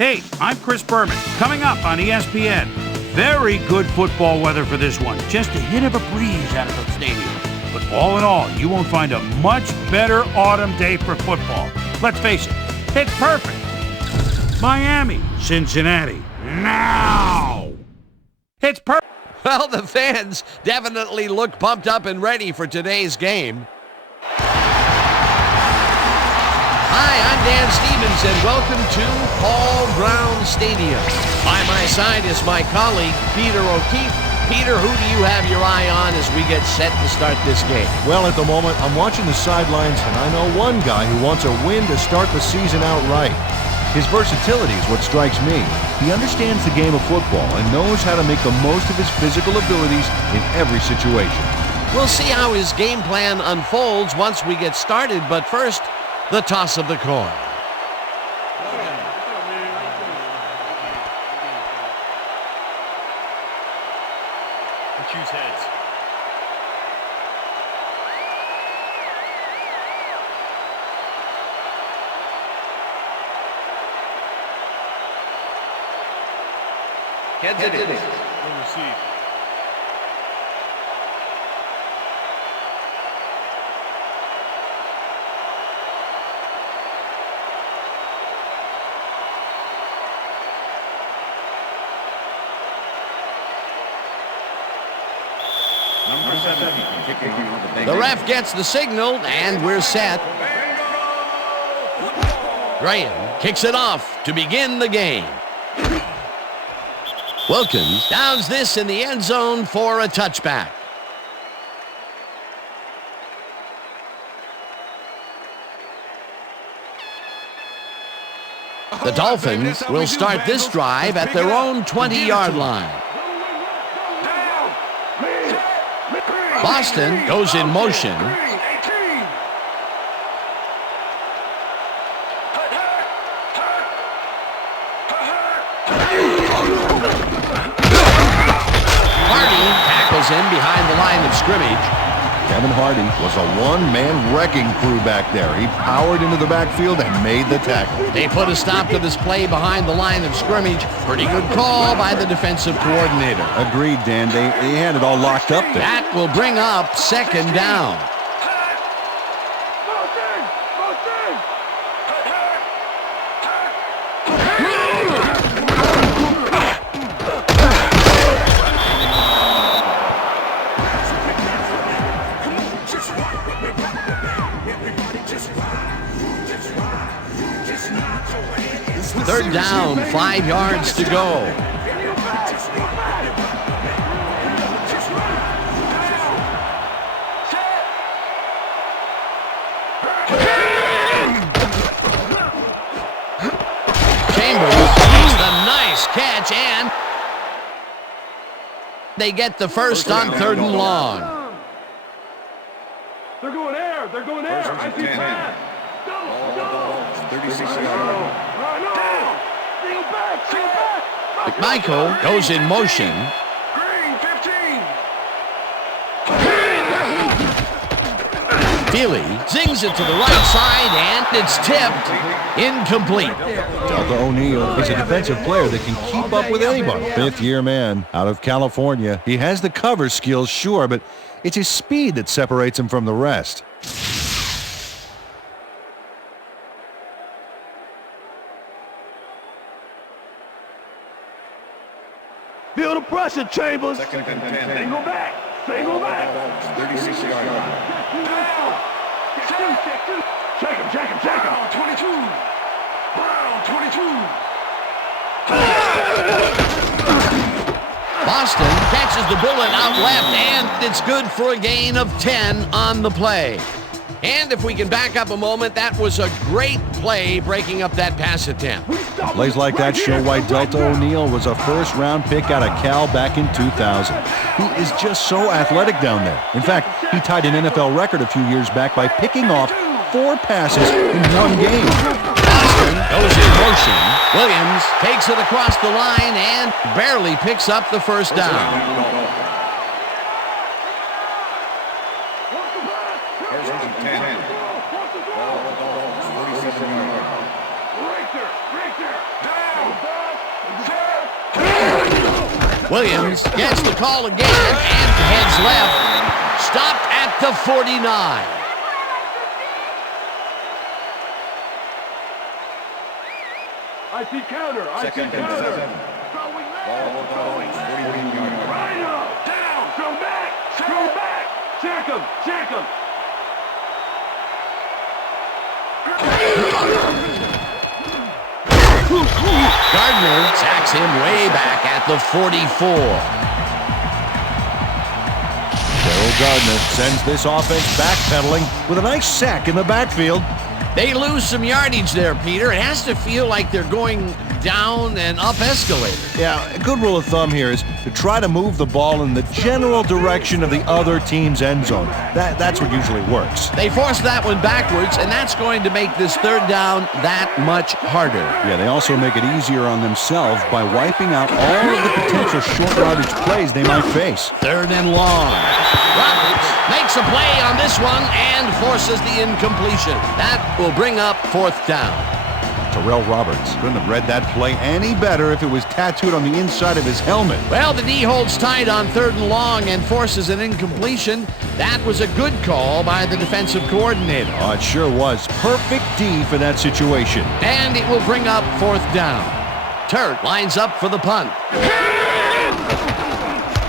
Hey, I'm Chris Berman. Coming up on ESPN. Very good football weather for this one. Just a hint of a breeze out of the stadium. But all in all, you won't find a much better autumn day for football. Let's face it, it's perfect. Miami, Cincinnati, now. It's perfect. Well, the fans definitely look pumped up and ready for today's game. Hi, I'm Dan Stevens, and welcome to Paul Brown Stadium. By my side is my colleague, Peter O'Keefe. Peter, who do you have your eye on as we get set to start this game? Well, at the moment, I'm watching the sidelines, and I know one guy who wants a win to start the season out right. His versatility is what strikes me. He understands the game of football and knows how to make the most of his physical abilities in every situation. We'll see how his game plan unfolds once we get started, but first, the toss of the coin. Choose heads. Heads it is. We'll receive. The ref gets the signal, and we're set. Graham kicks it off to begin the game. Wilkins downs this in the end zone for a touchback. The Dolphins will start this drive at their own 20-yard line. Boston goes in motion. Hardy tackles him behind the line of scrimmage. Kevin Hardy was a one-man wrecking crew back there. He powered into the backfield and made the tackle. They put a stop to this play behind the line of scrimmage. Pretty good call by the defensive coordinator. Agreed, Dan. They had it all locked up there. That will bring up second down. Third down, 5 yards to go. Chambers makes the nice catch, and they get the first on third and long. They're going air. They're going air. I see pass. Double. 36 yards. McMichael goes in motion. Green, 15. Feely zings it to the right side, and it's tipped. Incomplete. Delta O'Neal is a defensive player that can keep up with anybody. Fifth-year man out of California. He has the cover skills, sure, but it's his speed that separates him from the rest. Feel the pressure, Chambers. Second and 10. Single back. Single back. 36 yards. Check him. Brown, 22. Brown, 22. Boston catches the bullet out left, and it's good for a gain of 10 on the play. And if we can back up a moment, that was a great play breaking up that pass attempt. Plays like that show why Delta O'Neal was a first-round pick out of Cal back in 2000. He is just so athletic down there. In fact, he tied an NFL record a few years back by picking off 4 passes in one game. Boston goes in motion. Williams takes it across the line and barely picks up the first down. Williams gets the call again and heads left. Stopped at the 49. I see counter. I see counter. Throwing left. Throwing left. Right up. Down. Throw back. Throw back. Check him. Check him. Gardner sacks him way back at the 44. Daryl Gardner sends this offense backpedaling with a nice sack in the backfield. They lose some yardage there, Peter. It has to feel like they're going down and up escalator. Yeah, a good rule of thumb here is to try to move the ball in the general direction of the other team's end zone. That's what usually works. They force that one backwards, and that's going to make this third down that much harder. Yeah, they also make it easier on themselves by wiping out all of the potential short yardage plays they might face. Third and long. Roberts makes a play on this one and forces the incompletion. That will bring up fourth down. Terrell Roberts couldn't have read that play any better if it was tattooed on the inside of his helmet. Well, the D holds tight on third and long and forces an incompletion. That was a good call by the defensive coordinator. Oh, it sure was. Perfect D for that situation. And it will bring up fourth down. Turt lines up for the punt.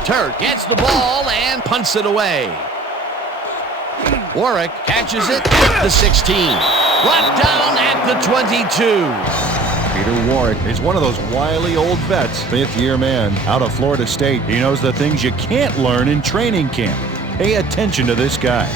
Turt gets the ball and punts it away. Warwick catches it at the 16. Brought down at the 22. Peter Warwick is one of those wily old vets, fifth-year man out of Florida State. He knows the things you can't learn in training camp. Pay attention to this guy.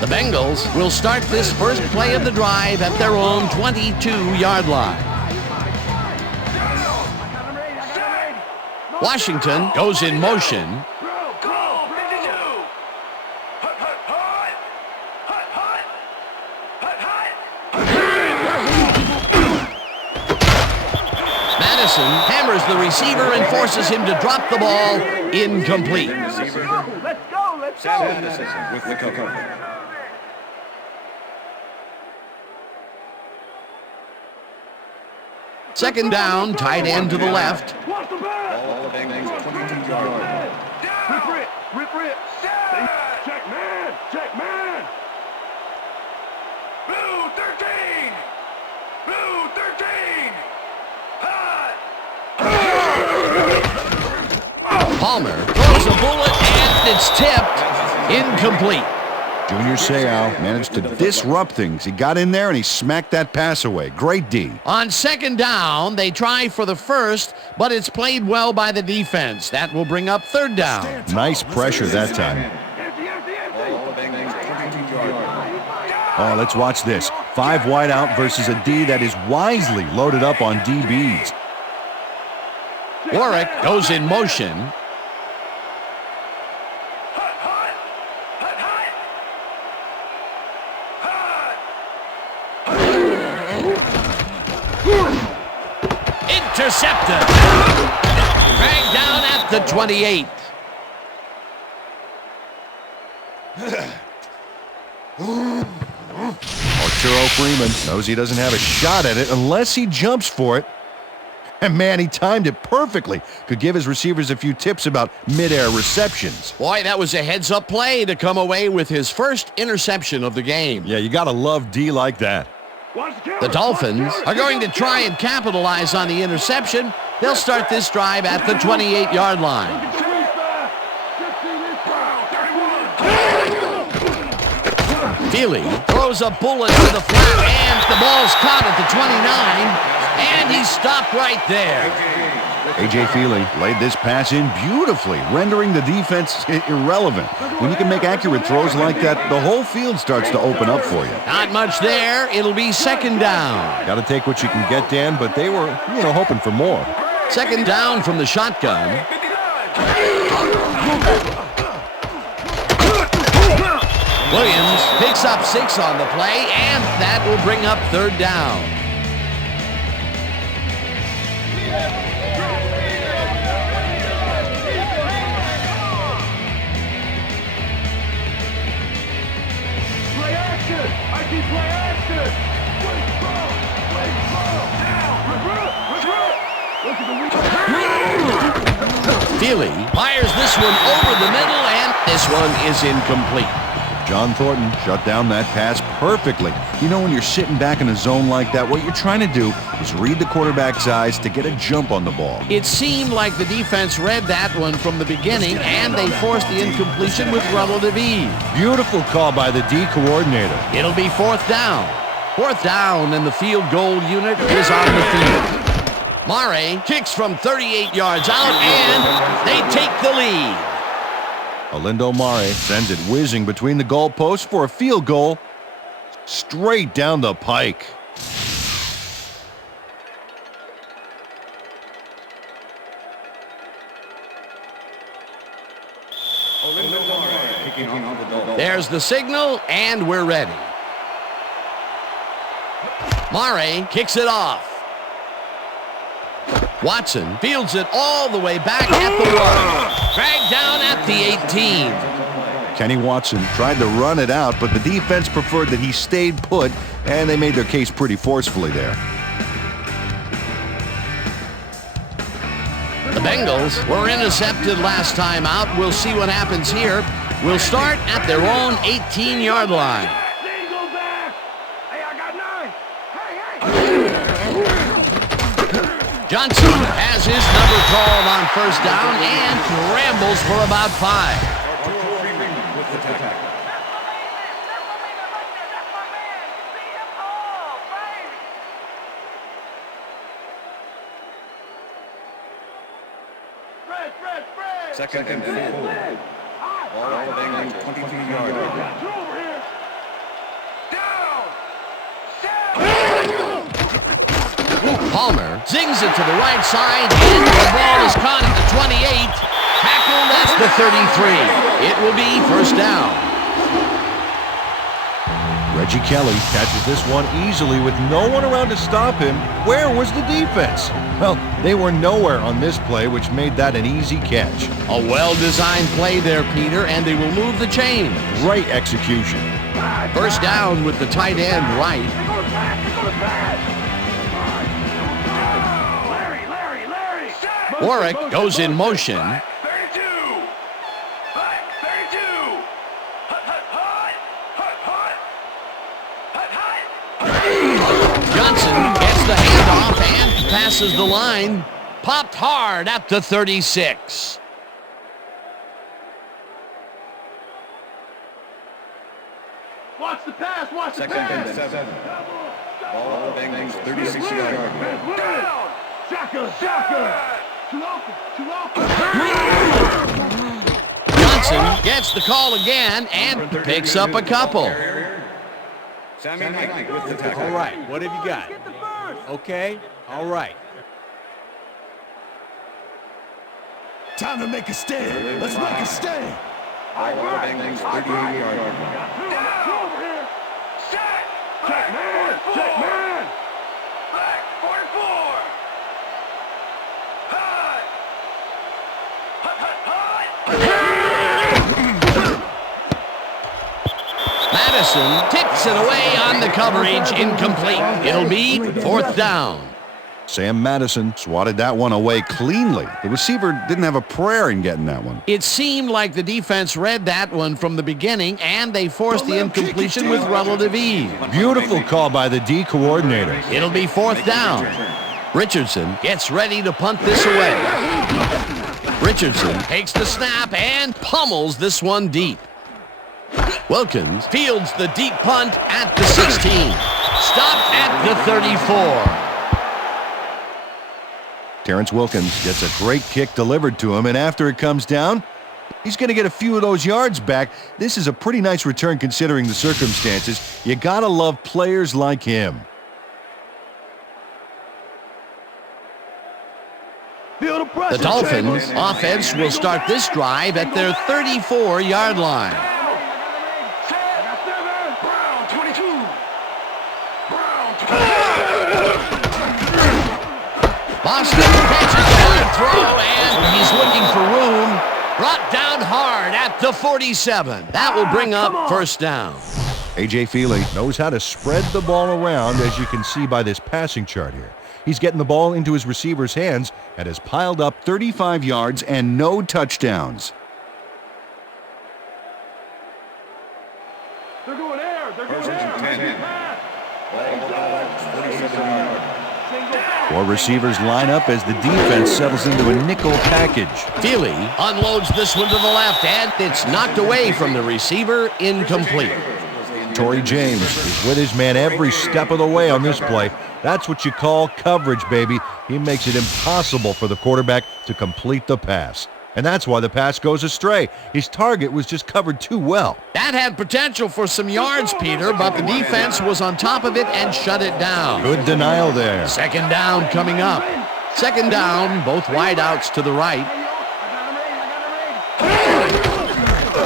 The Bengals will start this first play of the drive at their own 22-yard line. Washington goes in motion. Madison hammers the receiver and forces him to drop the ball. Incomplete. Let's go. Let's go. Madison with the cover. Second down, tight end to the left. Watch the back. All the Bengals 22-yard line. Rip. Check man. Check man. Blue 13. Blue 13. Palmer throws a bullet and it's tipped. Incomplete. Junior Seau managed to disrupt things. He got in there and he smacked that pass away. Great D. On second down, they try for the first, but it's played well by the defense. That will bring up third down. Nice pressure that time. All the Bengals 22-yard line. Oh, let's watch this. 5 wide out versus a D that is wisely loaded up on DBs. Warwick goes in motion. Intercepted. Dragged down at the 28. Arturo Freeman knows he doesn't have a shot at it unless he jumps for it. And man, he timed it perfectly. Could give his receivers a few tips about mid-air receptions. Boy, that was a heads-up play to come away with his first interception of the game. Yeah, you gotta love D like that. The Dolphins are going to try and capitalize on the interception. They'll start this drive at the 28-yard line. Feely throws a bullet to the flat, and the ball's caught at the 29, and he's stopped right there. A.J. Feely laid this pass in beautifully, rendering the defense irrelevant. When you can make accurate throws like that, the whole field starts to open up for you. Not much there. It'll be second down. Got to take what you can get, Dan, but they were, hoping for more. Second down from the shotgun. Williams picks up 6 on the play, and that will bring up third down. play action. Wait, ball. Feely fires this one over the middle, and this one is incomplete. John Thornton shut down that pass perfectly. You know, when you're sitting back in a zone like that, what you're trying to do is read the quarterback's eyes to get a jump on the ball. It seemed like the defense read that one from the beginning, and they forced the incompletion with relative ease. Beautiful call by the D coordinator. It'll be fourth down. Fourth down, and the field goal unit is on the field. Mare kicks from 38 yards out, and they take the lead. Alindo Mare sends it whizzing between the goalposts for a field goal straight down the pike. There's the signal, and we're ready. Mare kicks it off. Watson fields it all the way back at the 1. Dragged down at the 18. Kenny Watson tried to run it out, but the defense preferred that he stayed put, and they made their case pretty forcefully there. The Bengals were intercepted last time out. We'll see what happens here. We'll start at their own 18-yard line. Johnson has his number called on first down and rambles for about 5. Second and 4. Ball Bengals 22-yard line. Palmer zings it to the right side, and the ball is caught at the 28. Tackled at the 33. It will be first down. Reggie Kelly catches this one easily with no one around to stop him. Where was the defense? Well, they were nowhere on this play, which made that an easy catch. A well-designed play there, Peter, and they will move the chain. Great execution. First down with the tight end right. Warwick goes in motion. 32. Johnson gets the handoff and passes the line. Popped hard at the 36. Watch the pass, watch the Second pass. and 7. Ball Bengals 36-yard line. Down. Shaka. Too open. Johnson gets the call again and picks up a couple. Sammy Knight with the tackle. All right, what have you got? Okay, all right. Time to make a stand. Let's make a stand. Ball Bengals 38-yard line. Over here. Check man. Black 44. Madison tips it away on the coverage, incomplete. It'll be fourth down. Sam Madison swatted that one away cleanly. The receiver didn't have a prayer in getting that one. It seemed like the defense read that one from the beginning, and they forced the incompletion with relative ease. Beautiful call by the D coordinator. It'll be fourth down. Richardson gets ready to punt this away. Richardson takes the snap and pummels this one deep. Wilkins fields the deep punt at the 16. Stopped at the 34. Terrence Wilkins gets a great kick delivered to him, and after it comes down, he's going to get a few of those yards back. This is a pretty nice return considering the circumstances. You got to love players like him. The Dolphins offense will start this drive at their 34-yard line. Boston catches the hard throw, and he's looking for room. Brought down hard at the 47. That will bring up first down. A.J. Feely knows how to spread the ball around, as you can see by this passing chart here. He's getting the ball into his receiver's hands and has piled up 35 yards and no touchdowns. They're going air. They're going air. Four receivers line up as the defense settles into a nickel package. Feely unloads this one to the left, and it's knocked away from the receiver, incomplete. Torrey James is with his man every step of the way on this play. That's what you call coverage, baby. He makes it impossible for the quarterback to complete the pass. And that's why the pass goes astray. His target was just covered too well. That had potential for some yards, Peter, but the defense was on top of it and shut it down. Good denial there. Second down coming up. Second down, both wideouts to the right.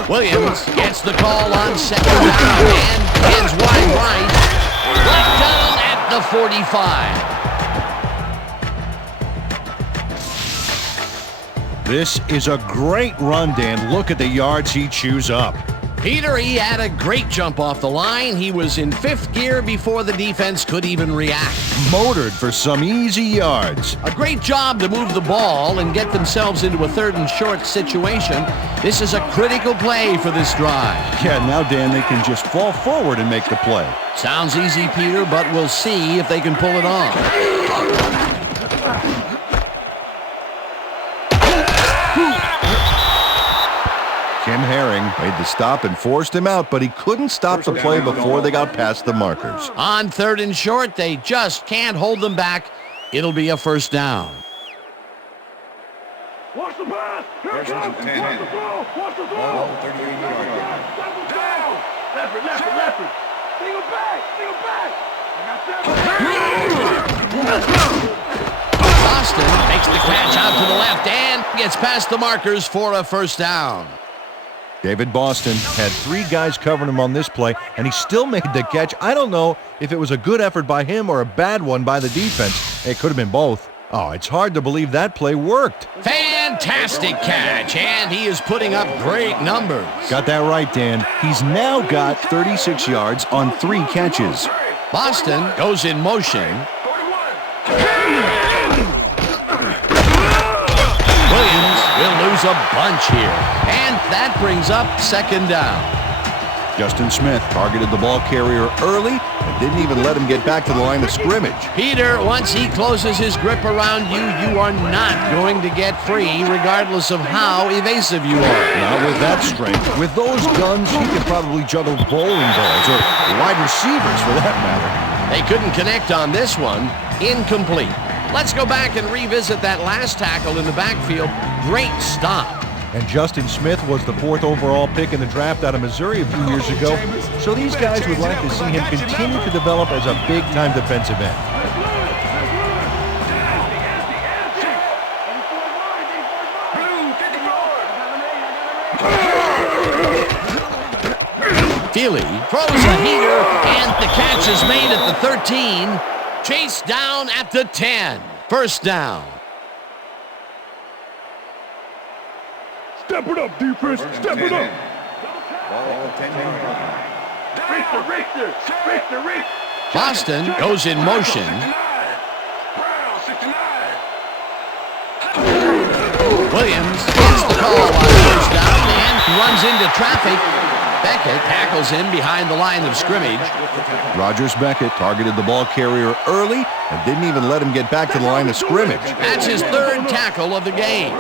Williams gets the call on second down and hands wide right. Right down at the 45. This is a great run, Dan. Look at the yards he chews up. Peter, he had a great jump off the line. He was in fifth gear before the defense could even react. Motored for some easy yards. A great job to move the ball and get themselves into a third and short situation. This is a critical play for this drive. Yeah, now, Dan, they can just fall forward and make the play. Sounds easy, Peter, but we'll see if they can pull it off. Kim Herring made the stop and forced him out, but he couldn't stop the play before they got past the markers. On third and short, they just can't hold them back. It'll be a first down. Watch the pass. Here it comes. Watch the throw. Watch the throw. Down. Left. Single back. Boston makes the catch out to the left and gets past the markers for a first down. David Boston had three guys covering him on this play, and he still made the catch. I don't know if it was a good effort by him or a bad one by the defense. It could have been both. Oh, it's hard to believe that play worked. Fantastic catch, and he is putting up great numbers. Got that right, Dan. He's now got 36 yards on 3 catches. Boston goes in motion. Williams will lose a bunch here, and that brings up second down. Justin Smith targeted the ball carrier early and didn't even let him get back to the line of scrimmage. Peter, once he closes his grip around you, you are not going to get free, regardless of how evasive you are. Not with that strength. With those guns, he could probably juggle bowling balls or wide receivers for that matter. They couldn't connect on this one. Incomplete. Let's go back and revisit that last tackle in the backfield. Great stop. And Justin Smith was the 4th overall pick in the draft out of Missouri a few years ago. So these guys would like to see him continue to develop as a big-time defensive end. Feely throws a heater, and the catch is made at the 13. Chased down at the 10. First down. Step it up, defense. Step it up. Richter. Boston goes in motion. Williams gets the call on first down and runs into traffic. Beckett tackles him behind the line of scrimmage. Rogers Beckett targeted the ball carrier early and didn't even let him get back to the line of scrimmage. That's his 3rd tackle of the game.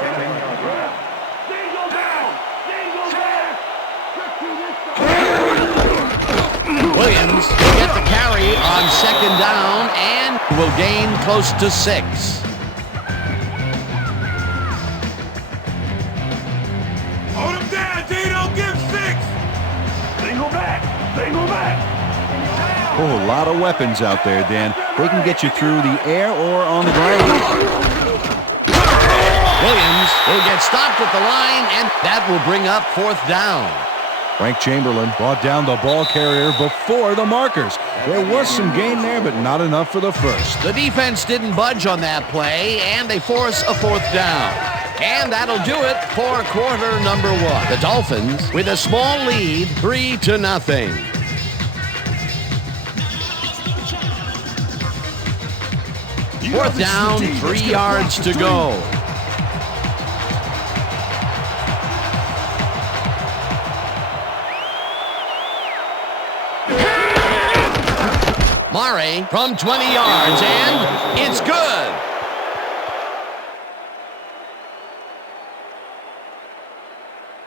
Williams will get the carry on second down and will gain close to 6. Hold him down, Dino. Give 6. Single back. Oh, a lot of weapons out there, Dan. They can get you through the air or on the ground. Williams will get stopped at the line, and that will bring up 4th down. Frank Chamberlain brought down the ball carrier before the markers. There was some gain there, but not enough for the first. The defense didn't budge on that play, and they force a 4th down. And that'll do it for quarter number 1. The Dolphins with a small lead, 3-0. Fourth down, 3 yards to go. Murray from 20 yards, and it's good.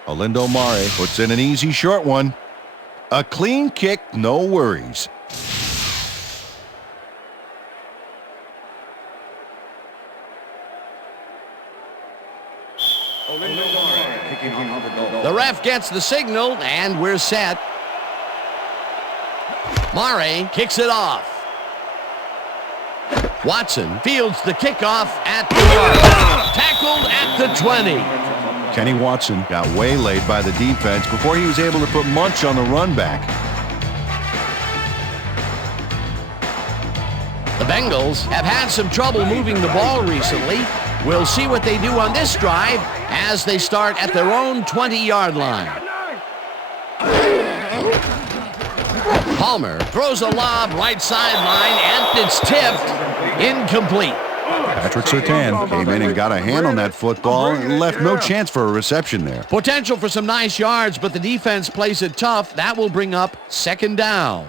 Olindo Mare puts in an easy short one. A clean kick, no worries. The ref gets the signal, and we're set. Murray kicks it off. Watson fields the kickoff at the 1. Tackled at the 20. Kenny Watson got waylaid by the defense before he was able to put Munch on the run back. The Bengals have had some trouble moving the ball recently. We'll see what they do on this drive as they start at their own 20-yard line. Palmer throws a lob right sideline, and it's tipped. Incomplete. Patrick Surtain came in and got a hand on that football and left no chance for a reception there. Potential for some nice yards, but the defense plays it tough. That will bring up second down.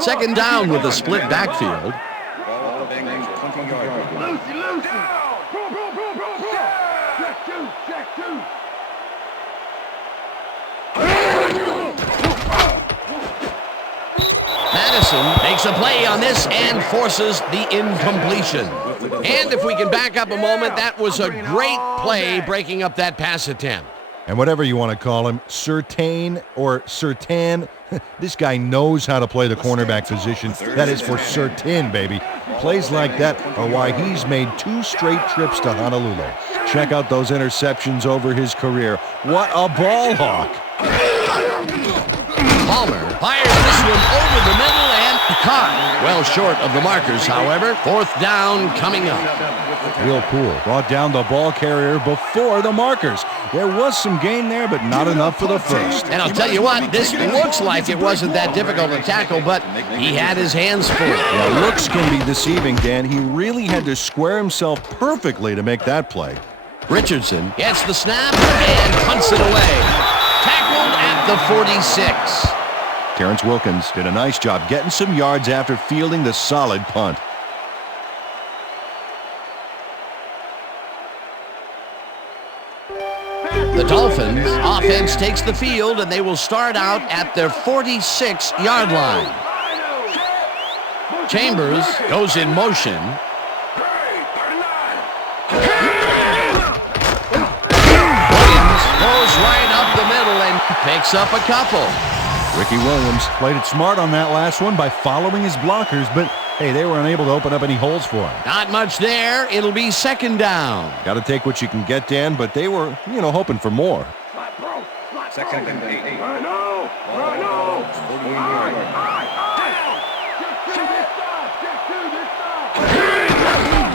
Second down with a split backfield. Madison makes a play on this and forces the incompletion. And if we can back up a moment, that was a great play breaking up that pass attempt. And whatever you want to call him, Surtain or Surtain, this guy knows how to play the cornerback position. That is for certain, baby. Plays like that are why he's made 2 straight trips to Honolulu. Check out those interceptions over his career. What a ball hawk. Palmer fires this one over the middle and caught. Well short of the markers, however. Fourth down coming up. Will Poole brought down the ball carrier before the markers. There was some gain there, but not enough for the first. And I'll tell you what, this looks like it wasn't that difficult to tackle, but he had his hands full. Yeah, looks can be deceiving, Dan. He really had to square himself perfectly to make that play. Richardson gets the snap and punts it away. Tackled at the 46. Terrence Wilkins did a nice job getting some yards after fielding the solid punt. The Dolphins offense takes the field, and they will start out at their 46-yard line. Chambers goes in motion. Williams goes right up the middle and picks up a couple. Ricky Williams played it smart on that last one by following his blockers, but hey, they were unable to open up any holes for him. Not much there. It'll be second down. Got to take what you can get, Dan, but they were, hoping for more. Second and 8.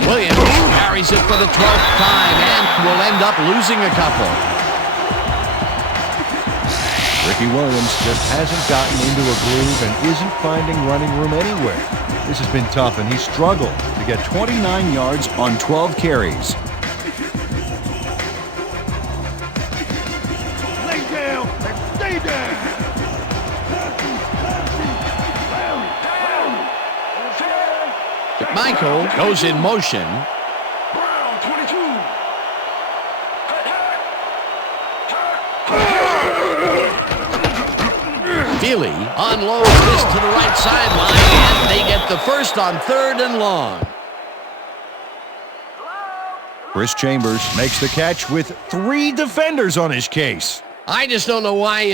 Williams carries it for the 12th time and will end up losing a couple. Ricky Williams just hasn't gotten into a groove and isn't finding running room anywhere. This has been tough, and he struggled to get 29 yards on 12 carries. Lay down and stay down. Michael goes in motion. Brown, 22. Feely unloads this to the right sideline, and they get the first on 3rd and long. Chris Chambers makes the catch with 3 defenders on his case. I just don't know why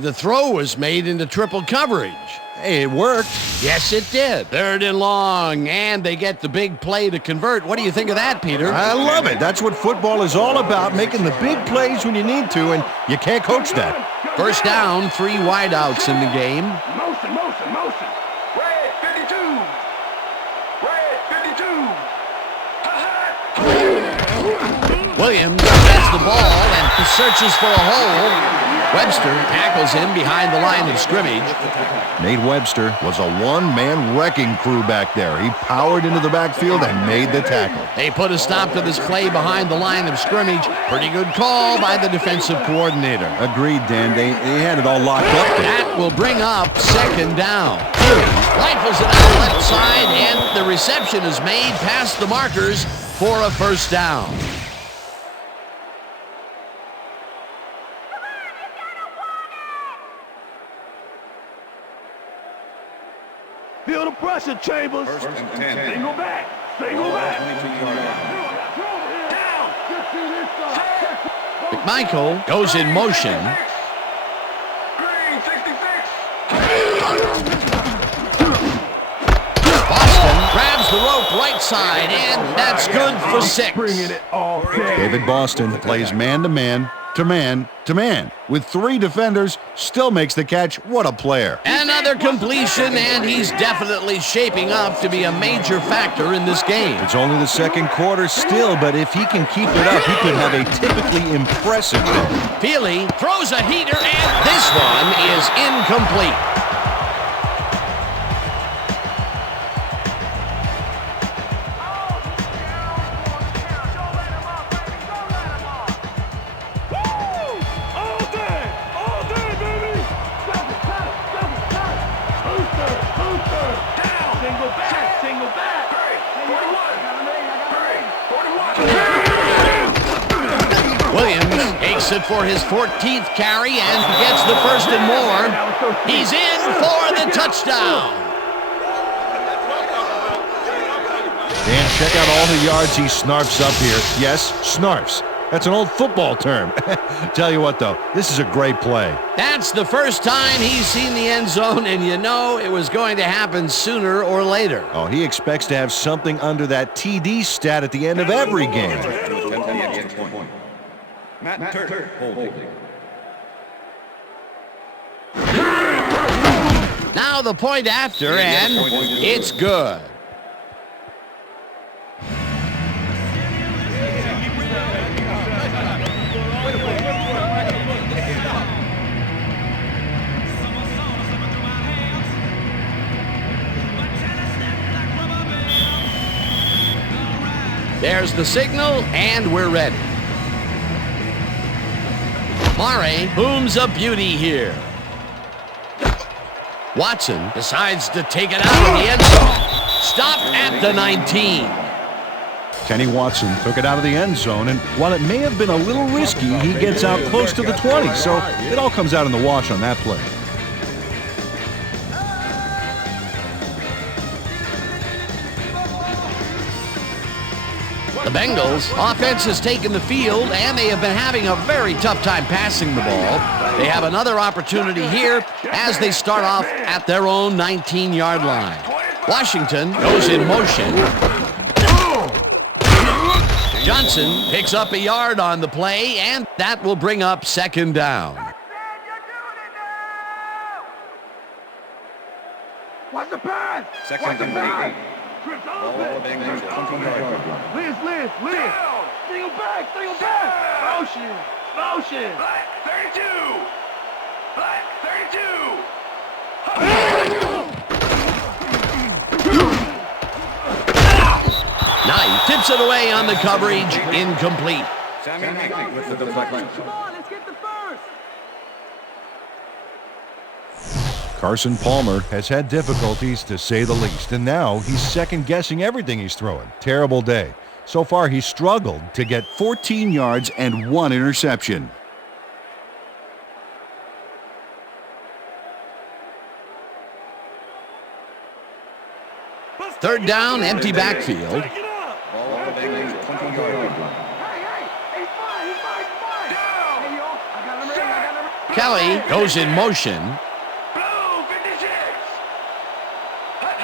the throw was made into triple coverage. Hey, it worked. Yes, it did. 3rd and long, and they get the big play to convert. What do you think of that, Peter? I love it. That's what football is all about, making the big plays when you need to, and you can't coach that. First down, 3 wideouts in the game. Motion. Red 52. Red 52. Williams gets the ball and searches for a hole. Webster tackles him behind the line of scrimmage. Nate Webster was a one-man wrecking crew back there. He powered into the backfield and made the tackle. They put a stop to this play behind the line of scrimmage. Pretty good call by the defensive coordinator. Agreed, Dan. They had it all locked up there. That will bring up second down. Rifles it out left side, and the reception is made past the markers for a first down. Feel the pressure, Chambers. First and 10. Single back. Single back. 22-yard line. McMichael goes in motion. Green, 66. Boston grabs the rope right side, and that's good for 6. Bringing it all day. David Boston plays man-to-man to man-to-man. With 3 defenders, still makes the catch. What a player. Another completion, and he's definitely shaping up to be a major factor in this game. It's only the second quarter still, but if he can keep it up, he could have a typically impressive day. Feely throws a heater, and this one is incomplete. Takes it for his 14th carry and gets the first and more. He's in for the touchdown. Dan, check out all the yards he snarfs up here. Yes, snarfs. That's an old football term. Tell you what, though, this is a great play. That's the first time he's seen the end zone, and you know it was going to happen sooner or later. Oh, he expects to have something under that TD stat at the end of every game. Matt Turk holding. Now the point after, and it's good. There's the signal, and we're ready. Mare booms a beauty here. Watson decides to take it out of the end zone. Stop at the 19. Kenny Watson took it out of the end zone, and while it may have been a little risky, he gets out close to the 20, so it all comes out in the wash on that play. The Bengals offense has taken the field, and they have been having a very tough time passing the ball. They have another opportunity here as they start off at their own 19-yard line. Washington goes in motion. Johnson picks up a yard on the play, and that will bring up second down. What's the pass? Second and 8. Ball Bengals 20-yard line. Liz. Single back. Motion. Black 32. Knight tips it away on the coverage, incomplete. Sammy Knight with the deflection. Come on, let's get the first. Carson Palmer has had difficulties, to say the least, and now he's second-guessing everything he's throwing. Terrible day. So far, he's struggled to get 14 yards and 1 interception. Third down, empty backfield. Ball Bengals 20-yard line. He's fine. Hey, yo, I got him ready. Kelly goes in motion. Blue 56. Hot.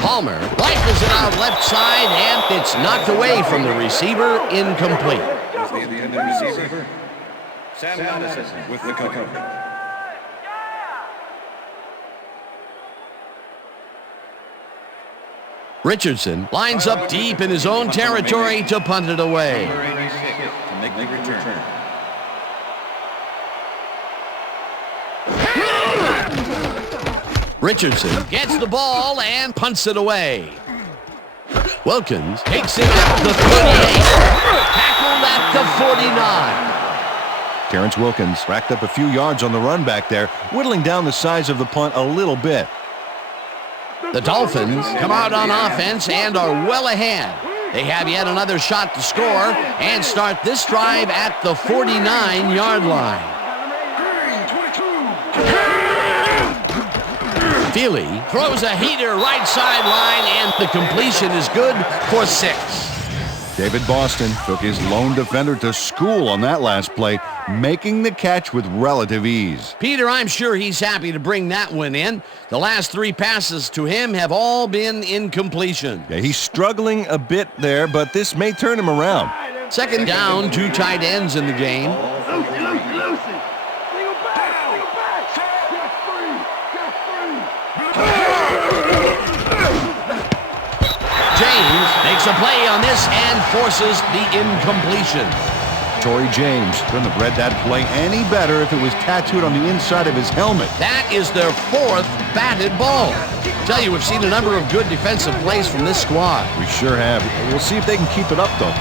Palmer rifles it out left side, and it's knocked away from the receiver, incomplete. Is the intended receiver. Sam Madison with the cover. Richardson lines up deep in his own territory to punt it away. Number 86 to make the return. Richardson gets the ball and punts it away. Wilkins takes it at the 38. Tackled at the 49. Terrence Wilkins racked up a few yards on the run back there, whittling down the size of the punt a little bit. The Dolphins come out on offense and are well ahead. They have yet another shot to score and start this drive at the 49-yard line. Feely throws a heater right sideline, and the completion is good for 6. David Boston took his lone defender to school on that last play, making the catch with relative ease. Peter, I'm sure he's happy to bring that one in. The last 3 passes to him have all been incompletion. Yeah, he's struggling a bit there, but this may turn him around. Second down, 2 tight ends in the game. Lucy. Single back. Get free. James makes a play on this and forces the incompletion. Torrey James couldn't have read that play any better if it was tattooed on the inside of his helmet. That is their 4th batted ball. I tell you, we've seen a number of good defensive plays from this squad. We sure have. We'll see if they can keep it up, though.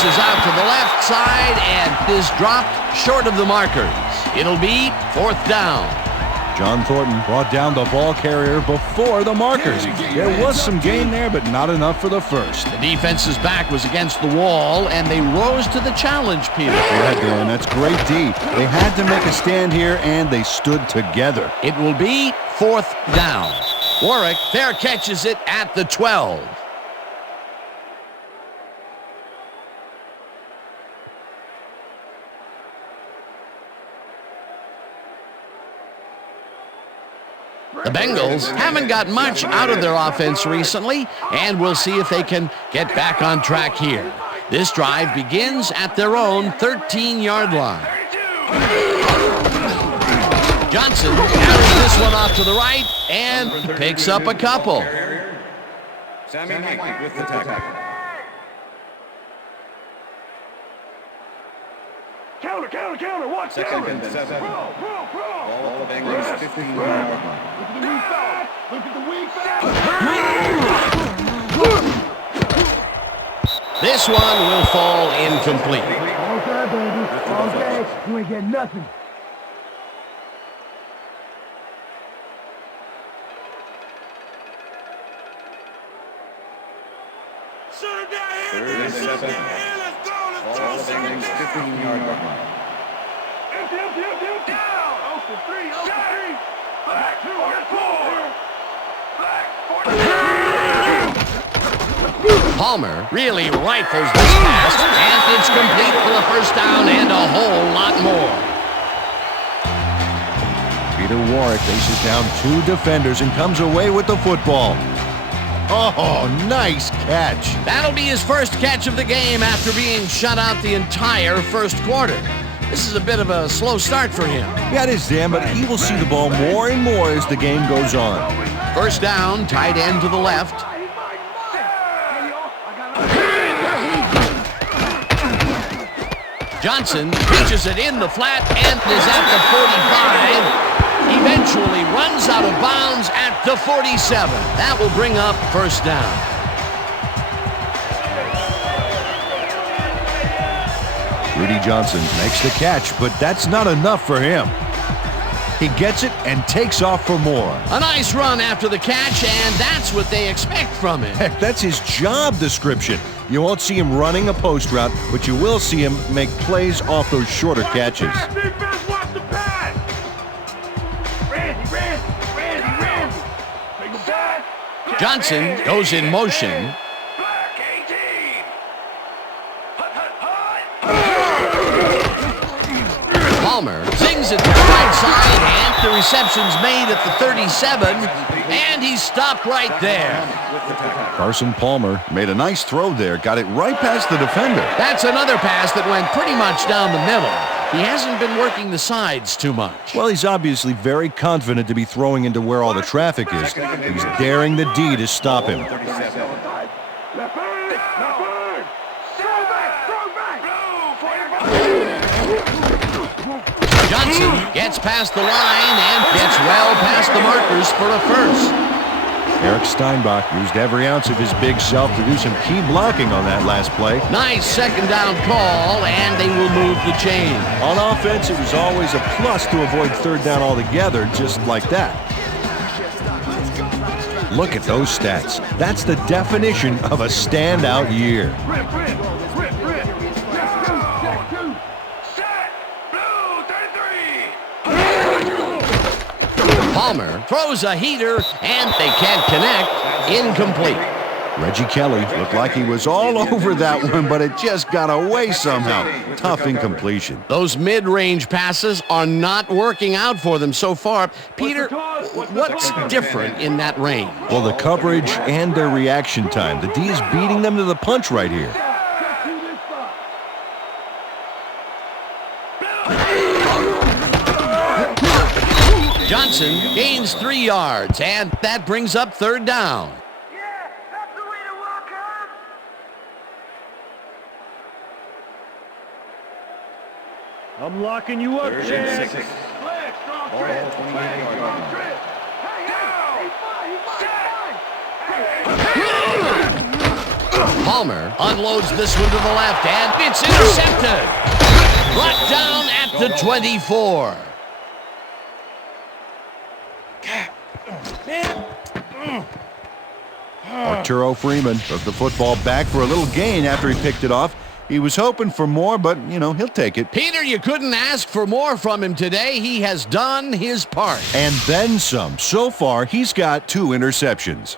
Is out to the left side and is dropped short of the markers. It'll be 4th down. John Thornton brought down the ball carrier before the markers. There was some gain there, but not enough for the first. The defense's back was against the wall, and they rose to the challenge, Peter. Yeah, Dylan, that's great D. They had to make a stand here, and they stood together. It will be 4th down. Warwick fair catches it at the 12. The Bengals haven't got much out of their offense recently, and we'll see if they can get back on track here. This drive begins at their own 13-yard line. Johnson carries this one off to the right and picks up a couple. Sammy Knight with the tackle. Counter, watch out! Second and 7. Ball the Bengals 15-yard line. Look at the weak side! This one will fall incomplete. Okay, baby. Okay, you ain't getting nothing. Third and 7. Ball the Bengals 15-yard line. Empty. Down. 0 for 3. Back 2 on 4. Palmer really rifles this pass, and it's complete for the first down and a whole lot more. Peter Warwick faces down 2 defenders and comes away with the football. Oh, nice catch. That'll be his first catch of the game after being shut out the entire first quarter. This is a bit of a slow start for him. Yeah, it is, Dan, but he will see the ball more and more as the game goes on. First down, tight end to the left. Johnson pitches it in the flat and is at the 45. Eventually runs out of bounds at the 47. That will bring up first down. Rudy Johnson makes the catch, but that's not enough for him. He gets it and takes off for more. A nice run after the catch, and that's what they expect from him. Heck, that's his job description. You won't see him running a post route, but you will see him make plays off those shorter catches. Defense, watch the pass. Randy. Take him back. Johnson goes in motion. Black 18. Palmer zings it to the right side, and The reception's made at the 37, and he's stopped right there. Carson Palmer made a nice throw there, got it right past the defender. That's another pass that went pretty much down the middle. He hasn't been working the sides too much. Well, he's obviously very confident to be throwing into where all the traffic is. He's daring the D to stop him. Johnson gets past the line and gets well past the markers for a first. Eric Steinbach used every ounce of his big self to do some key blocking on that last play. Nice second down call, and they will move the chain. On offense, it was always a plus to avoid third down altogether, just like that. Look at those stats. That's the definition of a standout year. Palmer throws a heater, and they can't connect. Incomplete. Reggie Kelly looked like he was all over that one, but it just got away somehow. Tough incompletion. Those mid-range passes are not working out for them so far. Peter, what's different in that range? Well, the coverage and their reaction time. The D is beating them to the punch right here. Johnson gains 3 yards, and that brings up third down. That's the way to walk home. I'm locking you up, Jack. Palmer unloads this one to the left, and it's intercepted. Brought down at the 24. Arturo Freeman took the football back for a little gain after he picked it off. He was hoping for more, but, he'll take it. Peter, you couldn't ask for more from him today. He has done his part. And then some. So far, he's got 2 interceptions.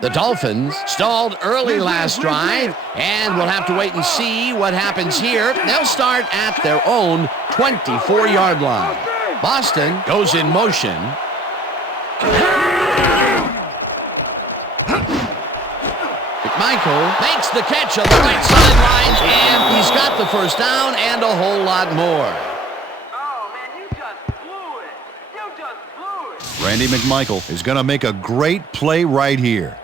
The Dolphins stalled early last drive, and we'll have to wait and see what happens here. They'll start at their own 24-yard line. Boston goes in motion. McMichael makes the catch on the right sideline, and he's got the first down and a whole lot more. Oh, man, you just blew it. You just blew it. Randy McMichael is going to make a great play right here.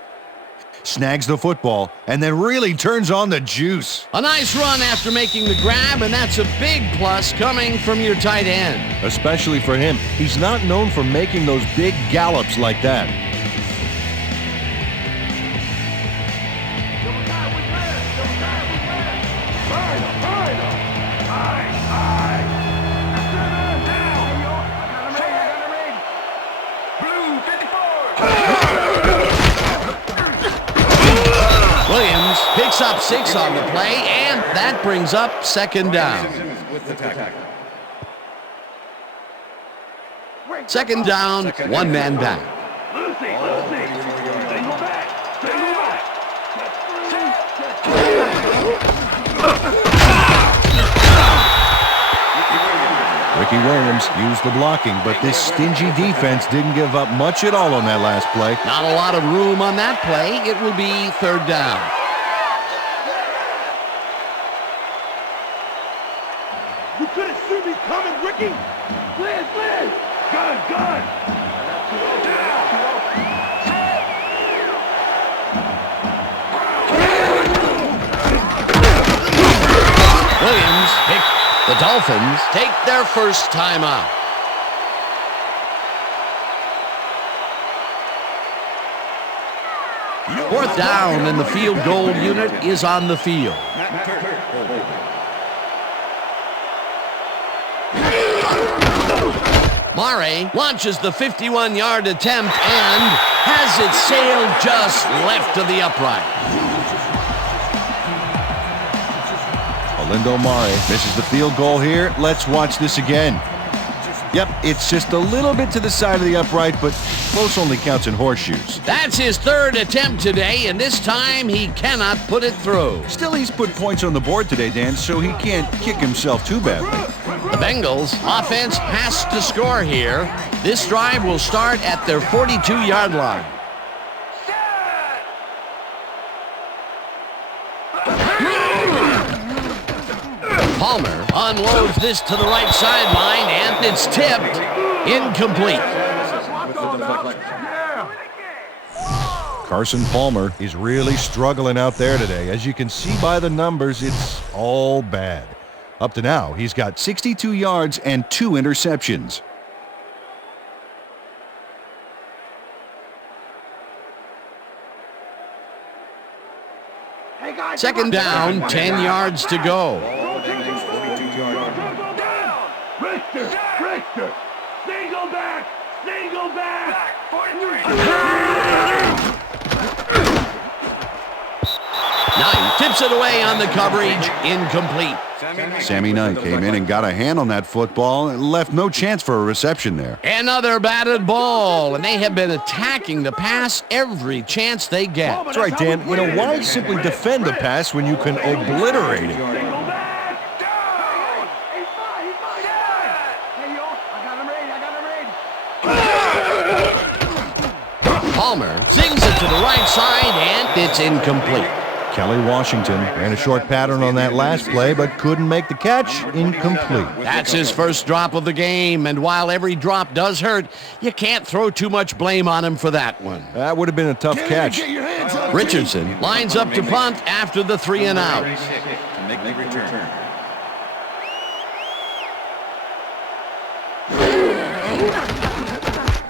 Snags the football and then really turns on the juice. A nice run after making the grab, and that's a big plus coming from your tight end. Especially for him. He's not known for making those big gallops like that. Williams picks up 6 on the play, and that brings up second down. Second down, 1 man back. Ricky Williams used the blocking, but this stingy defense didn't give up much at all on that last play. Not a lot of room on that play. It will be third down. You couldn't see me coming, Ricky. Liz! Gun! Williams picked. The Dolphins take their first timeout. Fourth down, and the field goal unit is on the field. Mare launches the 51-yard attempt and has it sailed just left of the upright. Lindo Mare misses the field goal here. Let's watch this again. Yep, it's just a little bit to the side of the upright, but close only counts in horseshoes. That's his third attempt today, and this time he cannot put it through. Still, he's put points on the board today, Dan, so he can't kick himself too badly. The Bengals offense has to score here. This drive will start at their 42-yard line. Palmer unloads this to the right sideline, and it's tipped. Incomplete. Carson Palmer is really struggling out there today. As you can see by the numbers, it's all bad. Up to now, he's got 62 yards and 2 interceptions. Second down, 10 yards to go. Richter, single back, Knight tips it away on the coverage, incomplete. Sammy Knight came in and got a hand on that football and left no chance for a reception there. Another batted ball, and they have been attacking the pass every chance they get. That's right, Dan. You know, why simply defend the pass when you can obliterate it? Palmer zings it to the right side, and it's incomplete. Kelly Washington ran a short pattern on that last play, but couldn't make the catch. Incomplete. That's his first drop of the game, and while every drop does hurt, you can't throw too much blame on him for that one. That would have been a tough catch. Richardson lines up to punt after the 3 and out. To make the return.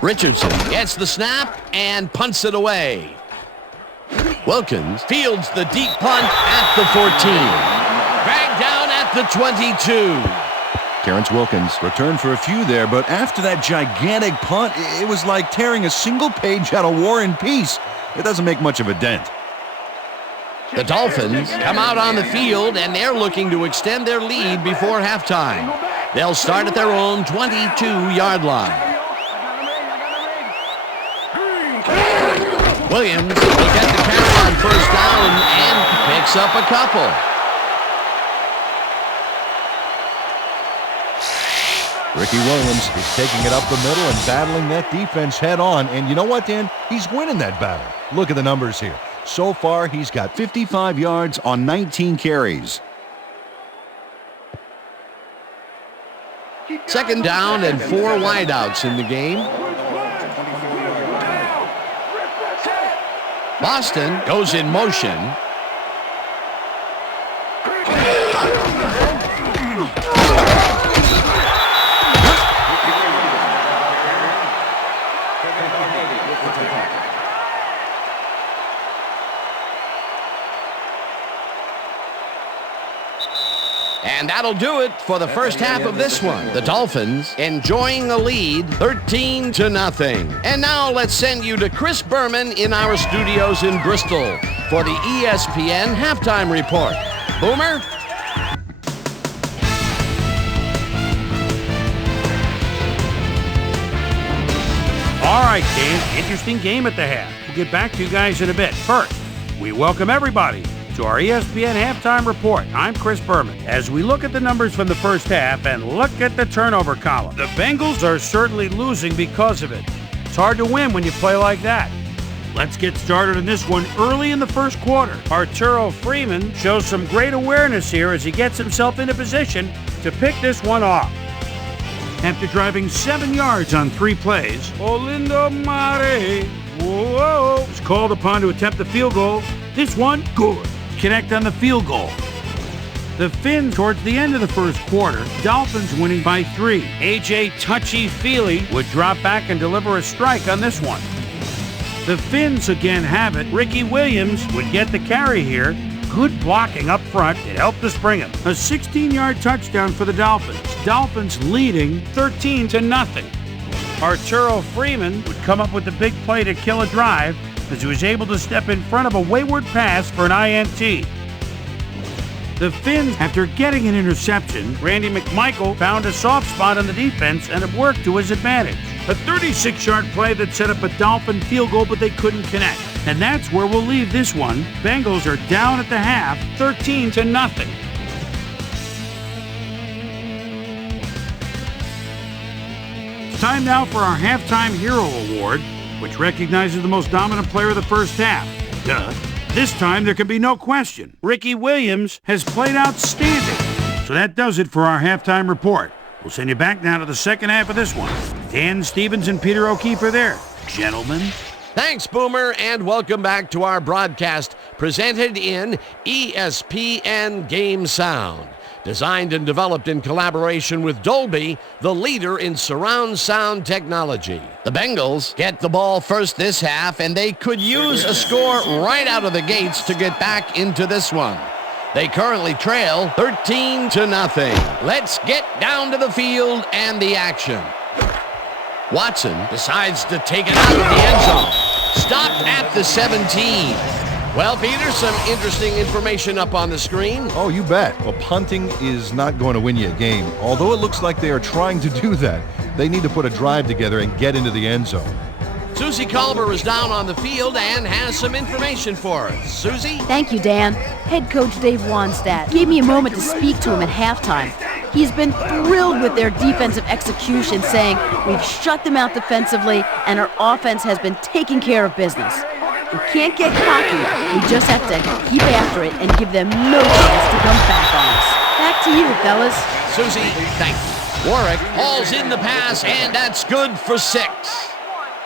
Richardson gets the snap and punts it away. Wilkins fields the deep punt at the 14. Dragged down at the 22. Terrence Wilkins returned for a few there, but after that gigantic punt, it was like tearing a single page out of War and Peace. It doesn't make much of a dent. The Dolphins come out on the field, and they're looking to extend their lead before halftime. They'll start at their own 22-yard line. Williams will get the carry on first down and picks up a couple. Ricky Williams is taking it up the middle and battling that defense head on. And you know what, Dan? He's winning that battle. Look at the numbers here. So far, he's got 55 yards on 19 carries. Second down and 4 wideouts in the game. Boston goes in motion. And that'll do it for the first half of this one. The Dolphins enjoying the lead 13-0. And now let's send you to Chris Berman in our studios in Bristol for the ESPN halftime report. Boomer? All right, Dan, interesting game at the half. We'll get back to you guys in a bit. First, we welcome everybody to our ESPN halftime report. I'm Chris Berman. As we look at the numbers from the first half and look at the turnover column, the Bengals are certainly losing because of it. It's hard to win when you play like that. Let's get started on this one early in the first quarter. Arturo Freeman shows some great awareness here as he gets himself into position to pick this one off. After driving 7 yards on 3 plays, Olindo Mare was called upon to attempt the field goal. This one, good. Connect on the field goal. The Fins towards the end of the first quarter, Dolphins winning by 3. A.J. Touchy-Feely would drop back and deliver a strike on this one. The Fins again have it. Ricky Williams would get the carry here. Good blocking up front. It helped to spring him. A 16-yard touchdown for the Dolphins. Dolphins leading 13-0. Arturo Freeman would come up with the big play to kill a drive as he was able to step in front of a wayward pass for an INT. The Finns, after getting an interception, Randy McMichael found a soft spot on the defense and it worked to his advantage. A 36-yard play that set up a Dolphin field goal, but they couldn't connect. And that's where we'll leave this one. Bengals are down at the half, 13-0. It's time now for our Halftime Hero Award, which recognizes the most dominant player of the first half. Duh. This time, there can be no question. Ricky Williams has played outstanding. So that does it for our halftime report. We'll send you back now to the second half of this one. Dan Stevens and Peter O'Keefe are there. Gentlemen. Thanks, Boomer, and welcome back to our broadcast presented in ESPN Game Sound. Designed and developed in collaboration with Dolby, the leader in surround sound technology. The Bengals get the ball first this half, and they could use a score right out of the gates to get back into this one. They currently trail 13-0. Let's get down to the field and the action. Watson decides to take it out of the end zone. Stopped at the 17. Well, Peter, some interesting information up on the screen. Oh, you bet. Well, punting is not going to win you a game. Although it looks like they are trying to do that, they need to put a drive together and get into the end zone. Suzy Kolber is down on the field and has some information for us. Suzy? Thank you, Dan. Head coach Dave Wanstadt gave me a moment to speak to him at halftime. He's been thrilled with their defensive execution, saying, "We've shut them out defensively, and our offense has been taking care of business. We can't get cocky. We just have to keep after it and give them no chance to come back on us." Back to you, fellas. Suzy, thank you. Warwick hauls in the pass, and that's good for 6.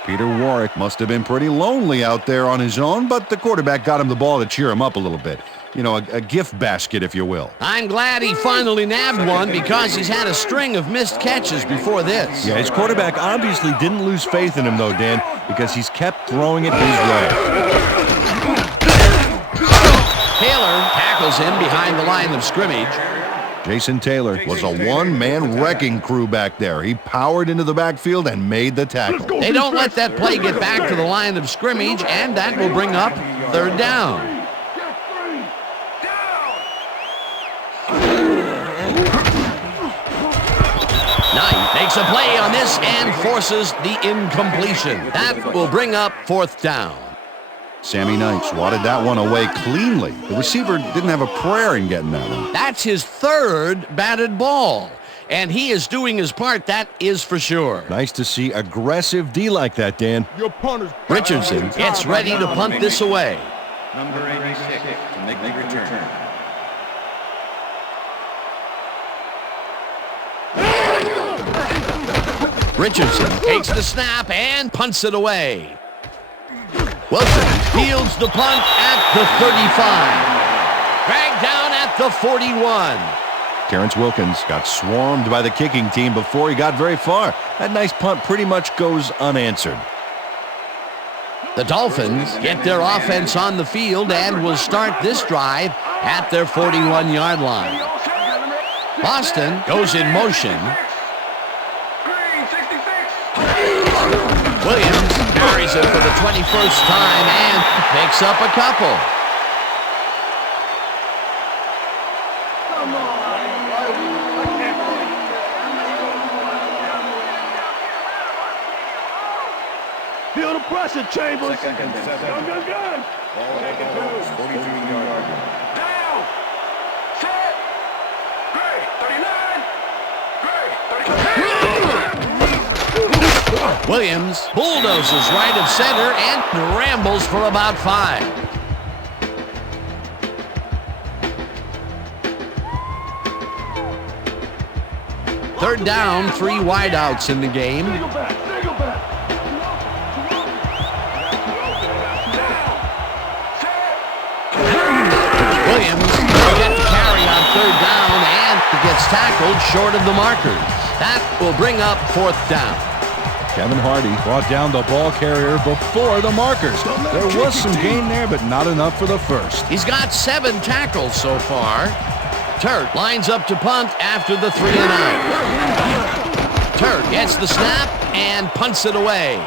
Peter Warwick must have been pretty lonely out there on his own, but the quarterback got him the ball to cheer him up a little bit. You know, a gift basket, if you will. I'm glad he finally nabbed one because he's had a string of missed catches before this. Yeah, his quarterback obviously didn't lose faith in him, though, Dan, because he's kept throwing it his way. Taylor tackles him behind the line of scrimmage. Jason Taylor was a one-man wrecking crew back there. He powered into the backfield and made the tackle. They don't let that play get back to the line of scrimmage, and that will bring up 3rd down. Knight makes a play on this and forces the incompletion. That will bring up 4th down. Sammy Knight swatted that one away cleanly. The receiver didn't have a prayer in getting that one. That's his 3rd batted ball, and he is doing his part, that is for sure. Nice to see aggressive D like that, Dan. Richardson gets ready to punt this away. Number 86 to make the return. Richardson takes the snap and punts it away. Wilson fields the punt at the 35. Dragged down at the 41. Terrence Wilkins got swarmed by the kicking team before he got very far. That nice punt pretty much goes unanswered. The Dolphins get their offense on the field and will start this drive at their 41-yard line. Boston goes in motion. Williams carries it for the 21st time and picks up a couple. Feel the pressure, Chambers. Good. Ball at the 43-yard line. Down. Set. Great. 39. Great. 39. Williams bulldozes right of center and rambles for about 5. Third down, 3 wideouts in the game. Williams will get the carry on 3rd down and gets tackled short of the markers. That will bring up 4th down. Kevin Hardy brought down the ball carrier before the markers. There was some gain there, but not enough for the first. He's got 7 tackles so far. Turk lines up to punt after the 3 and out. Turk gets the snap and punts it away.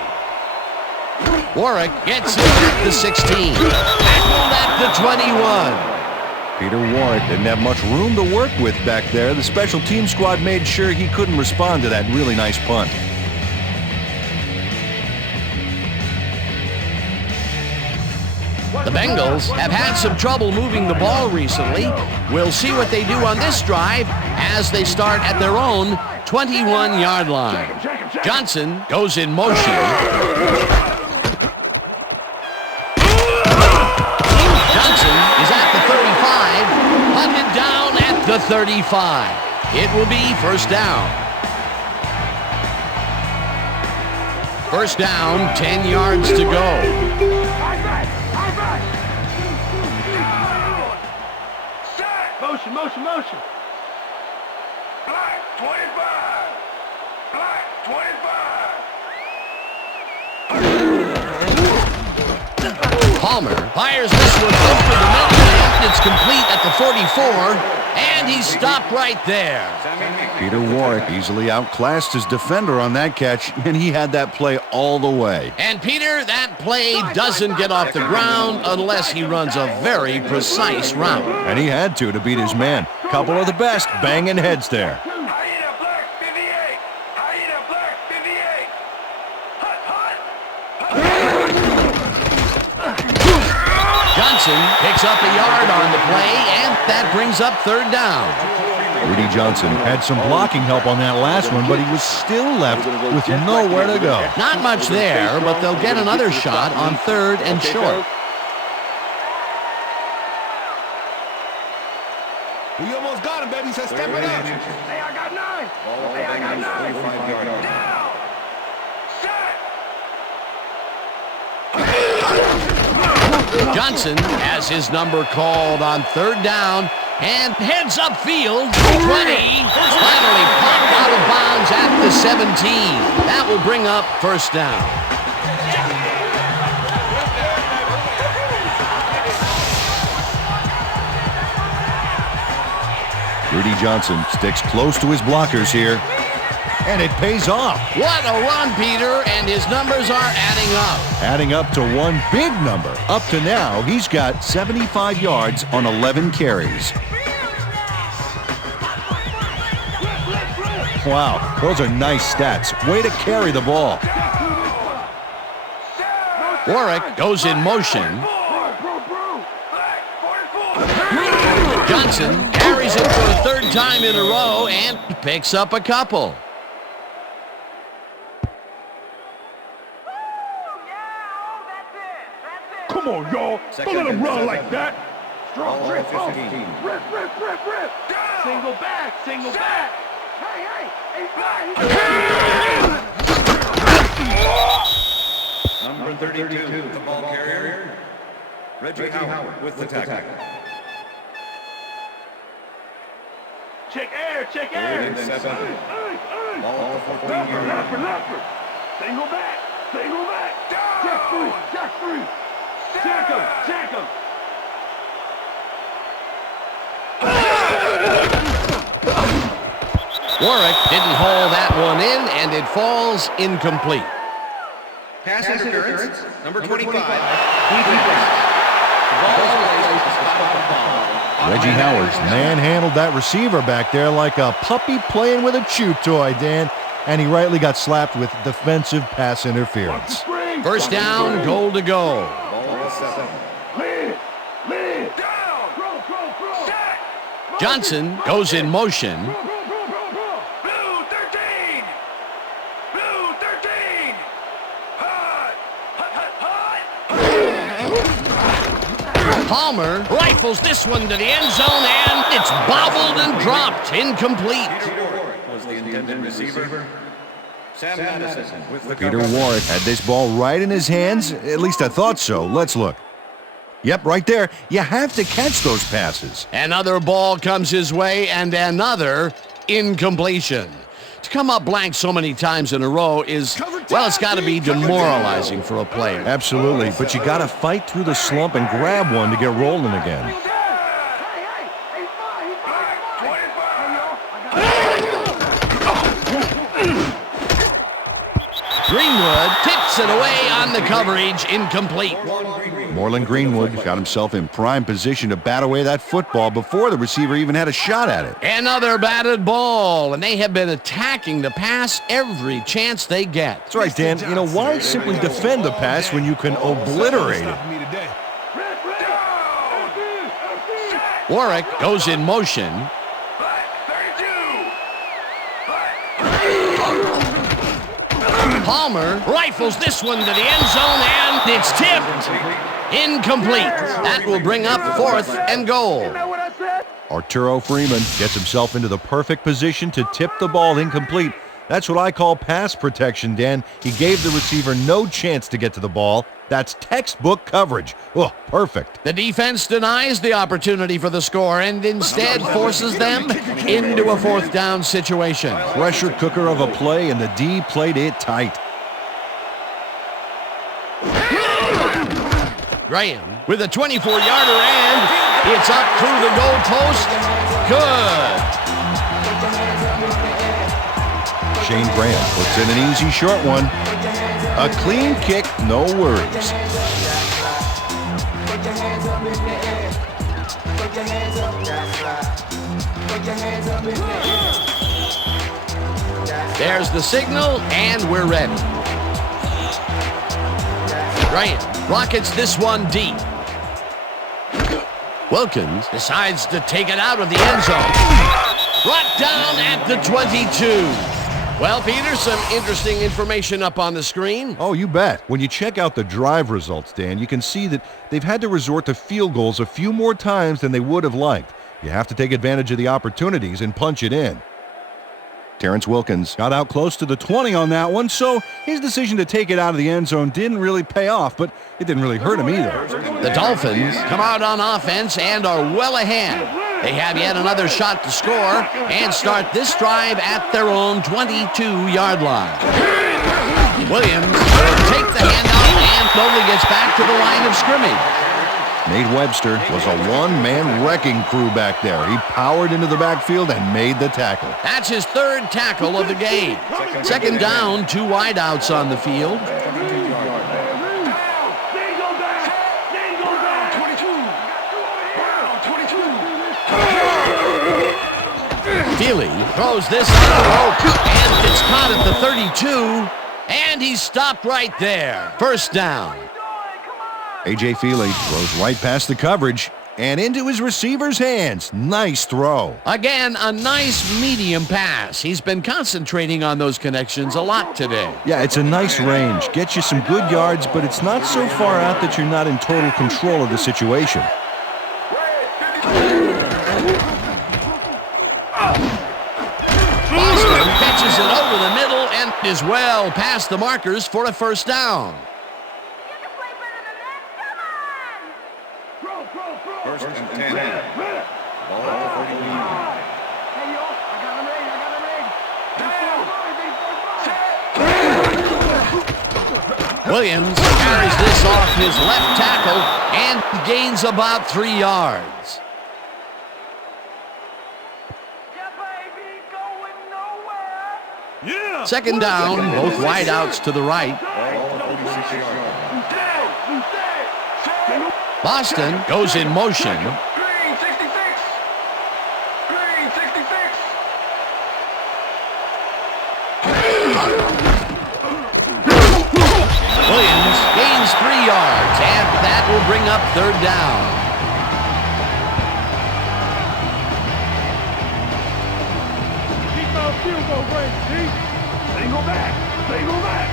Warwick gets it at the 16. Tackled at the 21. Peter Warwick didn't have much room to work with back there. The special team squad made sure he couldn't respond to that really nice punt. The Bengals have had some trouble moving the ball recently. We'll see what they do on this drive as they start at their own 21-yard line. Johnson goes in motion. Johnson is at the 35, hunted down at the 35. It will be first down. First down, 10 yards to go. Motion, motion, motion. Black 25. Black 25. Palmer fires this one over the middle, and it's complete at the 44, and he stopped right there. Peter Warwick easily outclassed his defender on that catch, and he had that play all the way. And Peter, that play doesn't get off the ground unless he runs a very precise route. And he had to beat his man. Couple of the best banging heads there. Hyena Black 58. Hyena Black 58. Hut, hut. Johnson picks up a yard on the play, and that brings up third down. Rudy Johnson had some blocking help on that last one, but he was still left with nowhere to go. Not much there, but they'll get another shot on third and short. We almost got him, baby. He said, step it up. Hey, I got 9. Hey, I got 9. Down. Set. Johnson has his number called on third down and heads upfield. 20. Finally popped out of bounds at the 17. That will bring up first down. Rudy Johnson sticks close to his blockers here, and it pays off. What a run, Peter, and his numbers are adding up. Adding up to one big number. Up to now, he's got 75 yards on 11 carries. Wow, those are nice stats. Way to carry the ball. Warwick goes in motion. Johnson carries him for a third time in a row and picks up a couple. Come on, y'all. Don't let him run like that. Strong rip. Rip. Single back. Hey. Number 32, the ball carrier, Reggie Howard with the tackle. Check air. Ball for 14 yards. Leopard. Single back. Check free. Check him. Warwick didn't haul that one in, and it falls incomplete. Pass interference, number 25. Reggie Howard's manhandled that receiver back there like a puppy playing with a chew toy, Dan, and he rightly got slapped with defensive pass interference. First down, goal to go. Johnson goes in motion. Blue 13. Palmer rifles this one to the end zone, and it's bobbled and dropped. Incomplete. Was the intended receiver. Sam Madison with the Peter Warwick had this ball right in his hands. At least I thought so. Let's look. Yep, right there. You have to catch those passes. Another ball comes his way, and another incompletion. To come up blank so many times in a row is, well, it's got to be demoralizing for a player. Absolutely, but you got to fight through the slump and grab one to get rolling again. Greenwood tips it away on the coverage, incomplete. Moreland Greenwood got himself in prime position to bat away that football before the receiver even had a shot at it. Another batted ball, and they have been attacking the pass every chance they get. That's right, Dan. You know, why simply defend the pass when you can obliterate it? Warwick goes in motion. Palmer rifles this one to the end zone, and it's tipped. Incomplete. That will bring up 4th and goal. Arturo Freeman gets himself into the perfect position to tip the ball incomplete. That's what I call pass protection, Dan. He gave the receiver no chance to get to the ball. That's textbook coverage. Oh, perfect. The defense denies the opportunity for the score and instead forces them into a 4th down situation. Pressure cooker of a play, and the D played it tight. Graham with a 24-yarder, and it's up through the goal post. Good. Shane Graham puts in an easy short one. A clean kick, no worries. There's the signal, and we're ready. Graham rockets this one deep. Wilkins decides to take it out of the end zone. Brought down at the 22. Well, Peter, some interesting information up on the screen. Oh, you bet. When you check out the drive results, Dan, you can see that they've had to resort to field goals a few more times than they would have liked. You have to take advantage of the opportunities and punch it in. Terrence Wilkins got out close to the 20 on that one, so his decision to take it out of the end zone didn't really pay off, but it didn't really hurt him either. The Dolphins come out on offense and are well ahead. They have yet another shot to score and start this drive at their own 22-yard line. Williams will take the handoff and slowly gets back to the line of scrimmage. Nate Webster was a one-man wrecking crew back there. He powered into the backfield and made the tackle. That's his 3rd tackle of the game. 2nd down, 2 wideouts on the field. Feely throws this on the rope, and it's caught at the 32, and he's stopped right there. 1st down. A.J. Feely throws right past the coverage and into his receiver's hands. Nice throw. Again, a nice medium pass. He's been concentrating on those connections a lot today. Yeah, it's a nice range. Gets you some good yards, but it's not so far out that you're not in total control of the situation. Boston catches it over the middle and is well past the markers for a 1st down. 1st and 10. Ball at the 39. Williams carries this off his left tackle and gains about 3 yards. Yeah. 2nd down, both wideouts to the right. Boston goes in motion. Williams gains 3 yards, and that will bring up 3rd down. Keep our field goal range, Chief. Single back. Single back.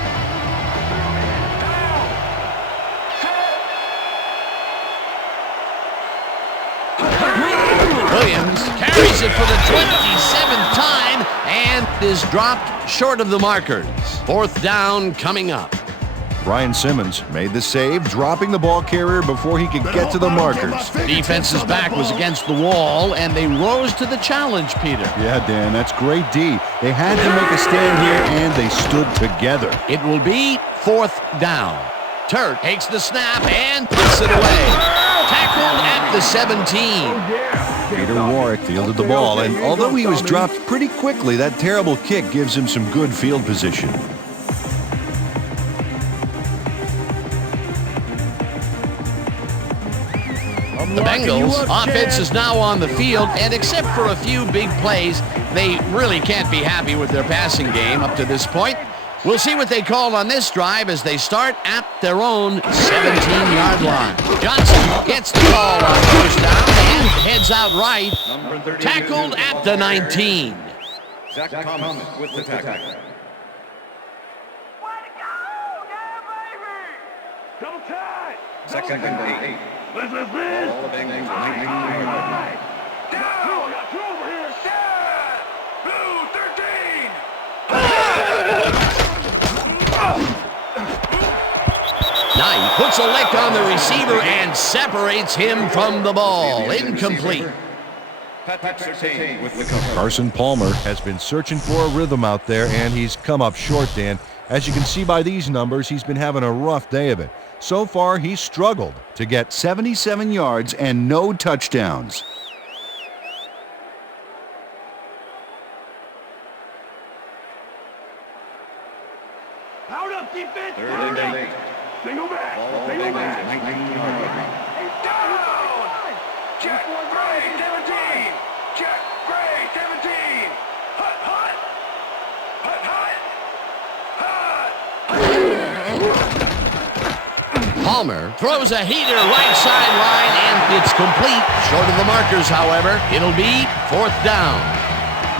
Williams carries it for the 27th time and is dropped short of the markers. 4th down coming up. Brian Simmons made the save, dropping the ball carrier before he could get to the markers. Defense's back was against the wall, and they rose to the challenge, Peter. Yeah, Dan, that's great D. They had to make a stand here, and they stood together. It will be 4th down. Turk takes the snap and puts it away. Tackled at the 17. Peter Warwick fielded the ball, and although he was dropped pretty quickly, that terrible kick gives him some good field position. The Bengals offense is now on the field, and except for a few big plays, they really can't be happy with their passing game up to this point. We'll see what they call on this drive as they start at their own 17-yard line. Johnson gets the ball on first down and heads out right. Tackled at the 19. Zach Thomas with the tackle. Way to go! Yeah, baby! Double tight! Second and 8. Let's All the Bengals are 19 yards. Down! I got two over here! Down! Blue 13! Now he puts a lick on the receiver and separates him from the ball. Incomplete. Patrick Surtain with the cover. Carson Palmer has been searching for a rhythm out there, and he's come up short, Dan. As you can see by these numbers, he's been having a rough day of it. So far, he's struggled to get 77 yards and no touchdowns. Out up, defense! Third and 8. Single back! All the Single Bengals back! are 19 yards. Down! Jack Gray, 17! Jack Gray, 17! Hut, hut! Hut, hut! Hut! Palmer throws a heater right sideline, and it's complete. Short of the markers, however. It'll be fourth down.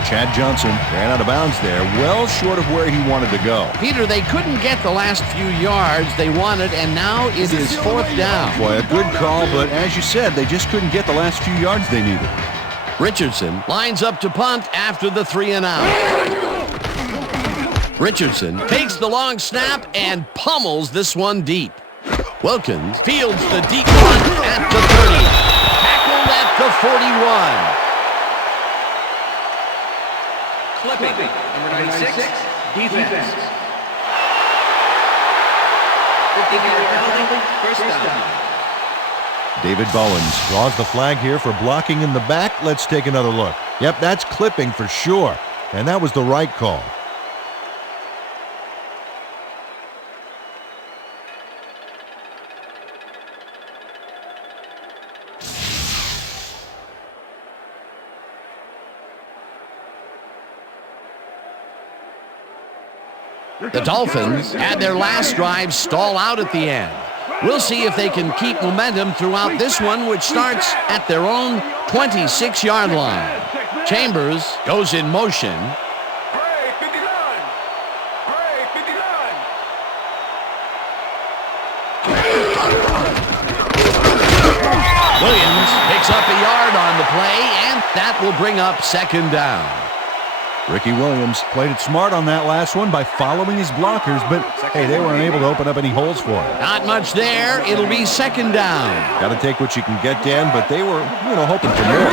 Chad Johnson ran out of bounds there, well short of where he wanted to go. Peter, they couldn't get the last few yards they wanted, and now it is fourth down. Boy, a good call, but as you said, they just couldn't get the last few yards they needed. Richardson lines up to punt after the 3-and-out. Richardson takes the long snap and pummels this one deep. Wilkins fields the deep punt at the 30. Tackled at the 41. Clipping, number 96, defense. 50-yard penalty, first down. David Bowens draws the flag here for blocking in the back. Let's take another look. Yep, that's clipping for sure, and that was the right call. The Dolphins had their last drive stall out at the end. We'll see if they can keep momentum throughout this one, which starts at their own 26-yard line. Chambers goes in motion. Gray, 59! Gray, 59! Williams picks up a yard on the play, and that will bring up second down. Ricky Williams played it smart on that last one by following his blockers, but hey, they weren't able to open up any holes for him. Not much there. It'll be second down. Got to take what you can get, Dan, but they were, hoping for more.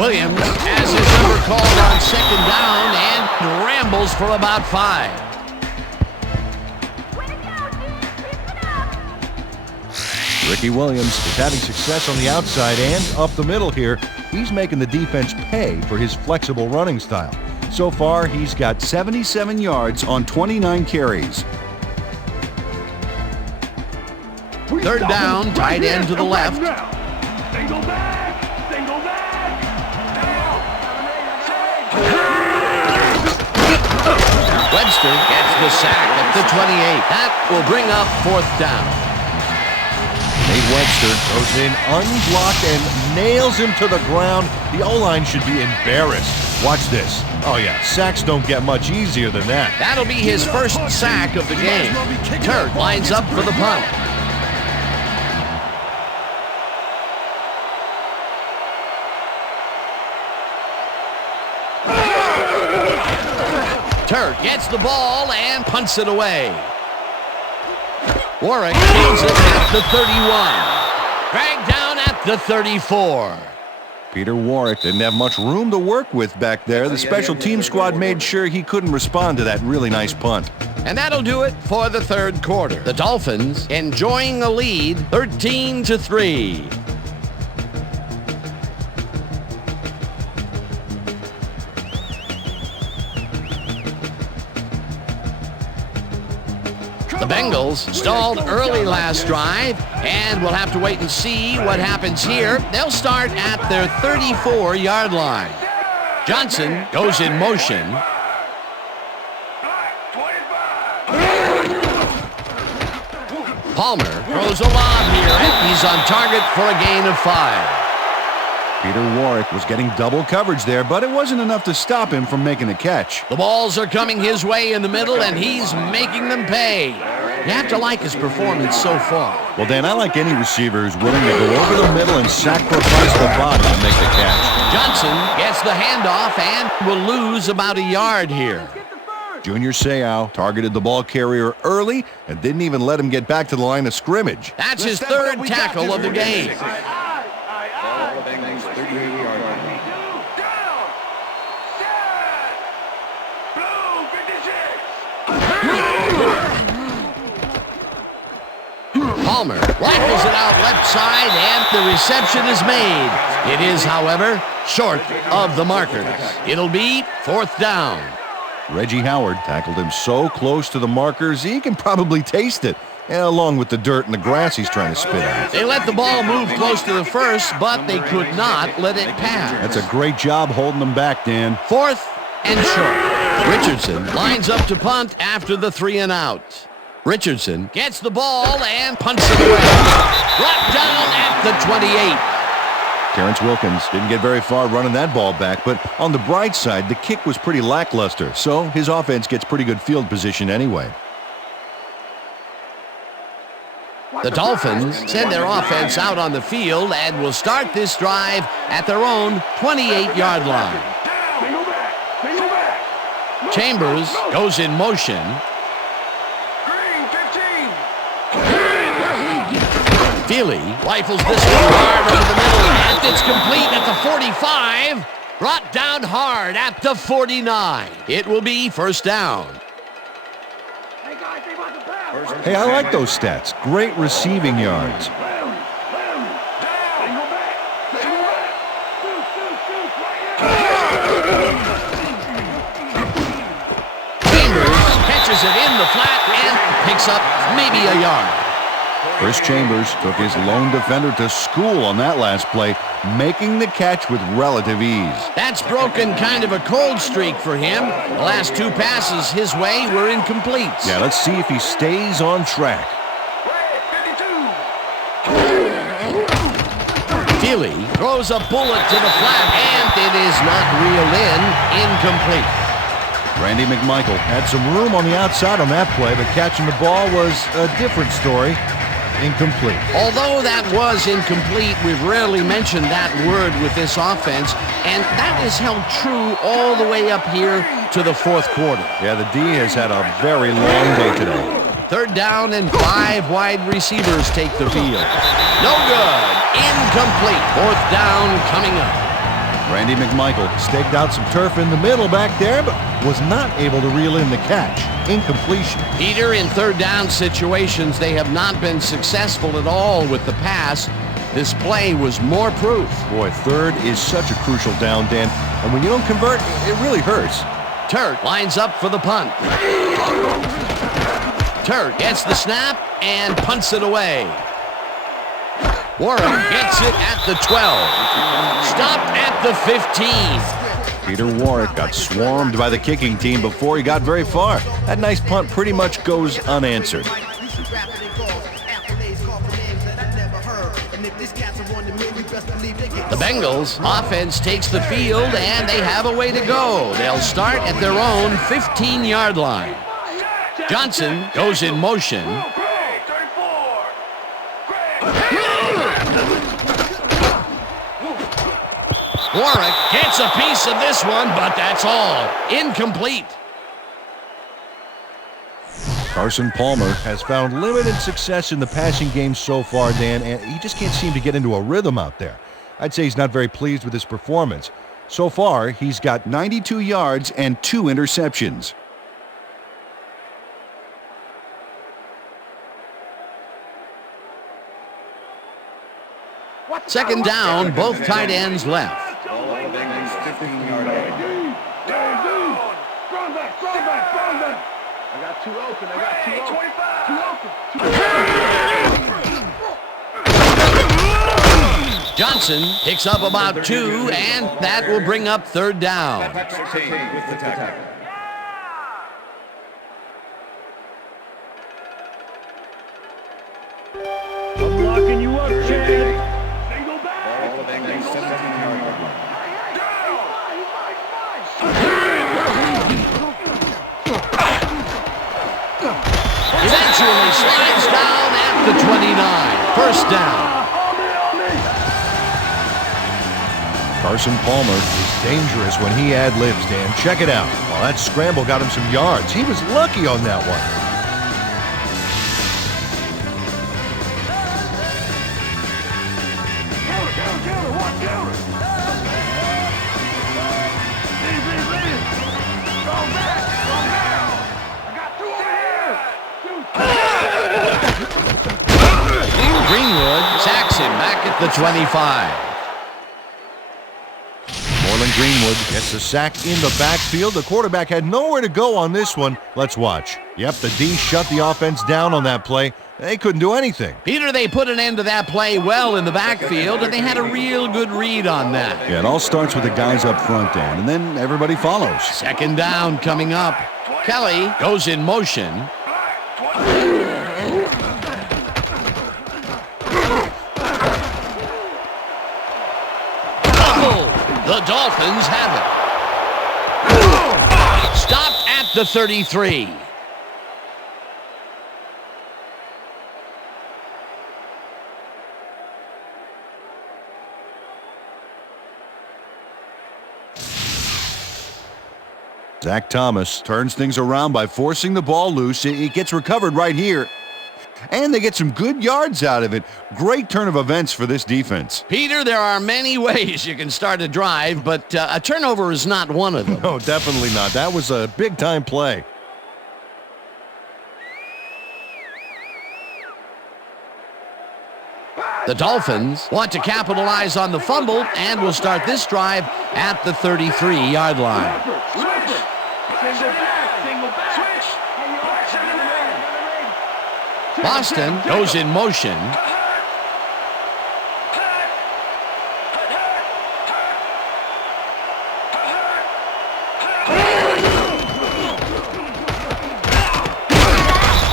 Williams has his number called on second down and rambles for about 5. Ricky Williams is having success on the outside and up the middle here. He's making the defense pay for his flexible running style. So far, he's got 77 yards on 29 carries. Third down, tight end to the left. Single back! Single back! Webster gets the sack at the 28. That will bring up fourth down. Nate Webster goes in unblocked and nails him to the ground. The O-line should be embarrassed. Watch this. Oh yeah, sacks don't get much easier than that. That'll be his first sack of the game. Turk lines up for the punt. Turk gets the ball and punts it away. Warwick fields it at the 31. Dragged down at the 34. Peter Warwick didn't have much room to work with back there. The special team squad made sure he couldn't respond to that really nice punt. And that'll do it for the third quarter. The Dolphins enjoying a lead, 13-3. The Bengals stalled early last drive, and we'll have to wait and see what happens here. They'll start at their 34-yard line. Johnson goes in motion. Palmer throws a lob here, and he's on target for a gain of 5. Peter Warrick was getting double coverage there, but it wasn't enough to stop him from making the catch. The balls are coming his way in the middle, and he's making them pay. You have to like his performance so far. Well, Dan, I like any receiver who's willing to go over the middle and sacrifice the body to make the catch. Johnson gets the handoff and will lose about a yard here. Junior Seau targeted the ball carrier early and didn't even let him get back to the line of scrimmage. That's his third tackle of the game. Palmer rifles it out left side, and the reception is made. It is, however, short of the markers. It'll be 4th down. Reggie Howard tackled him so close to the markers, he can probably taste it, along with the dirt and the grass he's trying to spit out. They let the ball move close to the first, but they could not let it pass. That's a great job holding them back, Dan. 4th and short. Richardson lines up to punt after the 3-and-out. Richardson gets the ball and punts it away. Brought down at the 28. Terrence Wilkins didn't get very far running that ball back, but on the bright side, the kick was pretty lackluster, so his offense gets pretty good field position anyway. The Dolphins send their offense out on the field and will start this drive at their own 28-yard line. Chambers goes in motion. Feely rifles this one hard over the middle, and it's complete at the 45. Brought down hard at the 49. It will be 1st down. Hey, I like those stats. Great receiving yards. Chambers catches it in the flat and picks up maybe a yard. Chris Chambers took his lone defender to school on that last play, making the catch with relative ease. That's broken kind of a cold streak for him. The last 2 passes his way were incomplete. Yeah, let's see if he stays on track. Feely throws a bullet to the flat, and it is not reeled in. Incomplete. Randy McMichael had some room on the outside on that play, but catching the ball was a different story. Incomplete. Although that was incomplete, we've rarely mentioned that word with this offense, and that is held true all the way up here to the 4th quarter. Yeah, the D has had a very long day today. 3rd down and 5 wide receivers take the field. No good. Incomplete. 4th down coming up. Randy McMichael staked out some turf in the middle back there, but was not able to reel in the catch. Incompletion. Peter, in 3rd down situations, they have not been successful at all with the pass. This play was more proof. Boy, 3rd is such a crucial down, Dan, and when you don't convert, it really hurts. Turk lines up for the punt. Turk gets the snap and punts it away. Warren gets it at the 12. Stopped at the 15. Peter Warrick got swarmed by the kicking team before he got very far. That nice punt pretty much goes unanswered. The Bengals offense takes the field, and they have a way to go. They'll start at their own 15-yard line. Johnson goes in motion. Warwick gets a piece of this one, but that's all. Incomplete. Carson Palmer has found limited success in the passing game so far, Dan, and he just can't seem to get into a rhythm out there. I'd say he's not very pleased with his performance. So far, he's got 92 yards and 2 interceptions. Second down, both tight ends left. I got two open. I got two open. Johnson picks up about 2, and that will bring up third down. With the tackle. I'm locking you up, Chad. Single back. Ball of Bengals 17-yard line. Eventually slides down at the 29. First down. Carson Palmer is dangerous when he ad-libs, Dan. Check it out. Well, that scramble got him some yards. He was lucky on that one. Greenwood sacks him back at the 25. Moreland Greenwood gets the sack in the backfield. The quarterback had nowhere to go on this one. Let's watch. Yep, the D shut the offense down on that play. They couldn't do anything. Peter, they put an end to that play well in the backfield, and they had a real good read on that. Yeah, it all starts with the guys up front, Dan, and then everybody follows. Second down coming up. Kelly goes in motion. The Dolphins have it. Stopped at the 33. Zach Thomas turns things around by forcing the ball loose. It gets recovered right here. And they get some good yards out of it. Great turn of events for this defense. Peter, there are many ways you can start a drive, but a turnover is not one of them. No, definitely not. That was a big-time play. The Dolphins want to capitalize on the fumble and will start this drive at the 33-yard line. Boston goes in motion.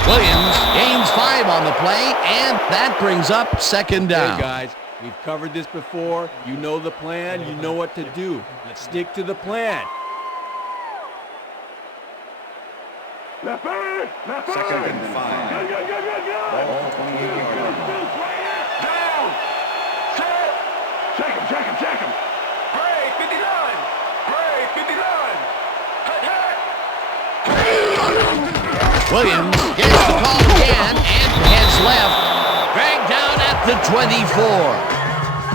Williams gains 5 on the play, and that brings up second down. Hey guys, we've covered this before. You know the plan. You know what to do. Let's stick to the plan. Left back! Left back! Second and 5. Go! Ball 28-yard line. Down! Set! Check him! Break 59! Break 59! Hut! Williams gets the call again and heads left. Dragged down at the 24.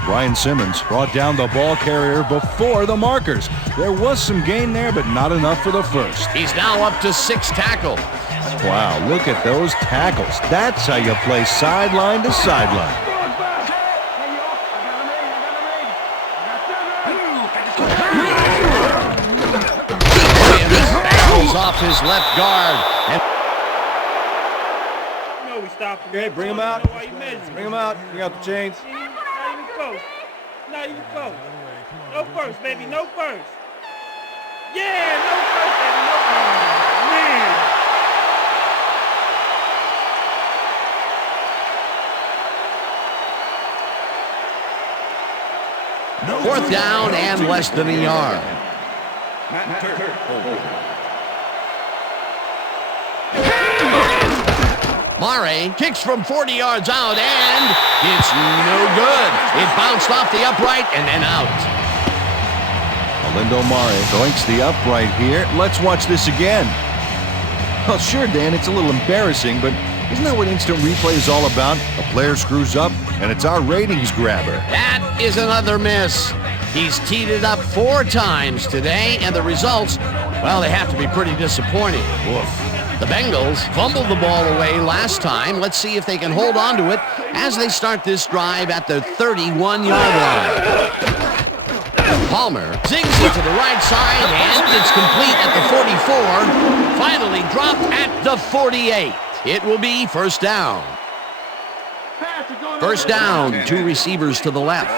Brian Simmons brought down the ball carrier before the markers. There was some gain there, but not enough for the first. He's now up to 6 tackles. Wow, look at those tackles. That's how you play sideline to sideline. Williams battles off his left guard. And we stopped him. Okay, bring him out. Bring him out. Bring out the chains. Not even close. No first, baby. No first. Yeah, no first, baby. No first. Man. Fourth down and less than a yard. Murray kicks from 40 yards out, and it's no good. It bounced off the upright and then out. Alindo Murray doinks the upright here. Let's watch this again. Well, sure, Dan, it's a little embarrassing, but isn't that what instant replay is all about? A player screws up, and it's our ratings grabber. That is another miss. He's teed it up 4 times today, and the results, well, they have to be pretty disappointing. Woof. The Bengals fumbled the ball away last time. Let's see if they can hold on to it as they start this drive at the 31-yard line. Palmer zings it to the right side, and it's complete at the 44. Finally dropped at the 48. It will be first down. First down, 2 receivers to the left.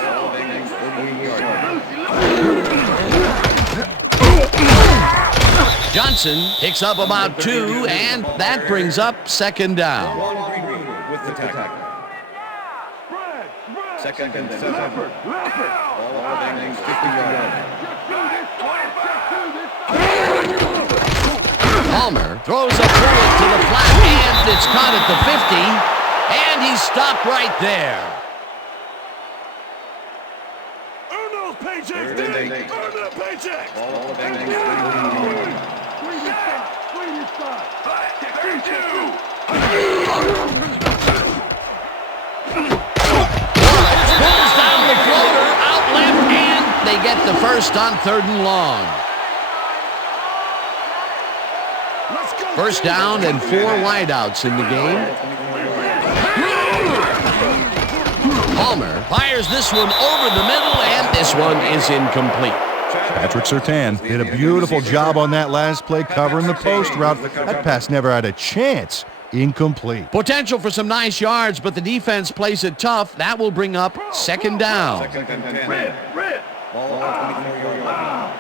Johnson picks up about 2, and that brings up second down. With the tackle. Second and 7. All Bengals 50-yard. Palmer throws a bullet to the flat, and it's caught at the 50, and he's stopped right there. Earn those paychecks, Dick! Earn that paycheck! All Bengals 32! Pulls down the floater, out left, and they get the first on 3rd and long. First down and 4 wideouts in the game. Palmer fires this one over the middle, and this one is incomplete. Patrick Surtain did a beautiful job on that last play covering the post route. That pass never had a chance. Incomplete. Potential for some nice yards, but the defense plays it tough. That will bring up second down. Second and 10. Ball 24-yard.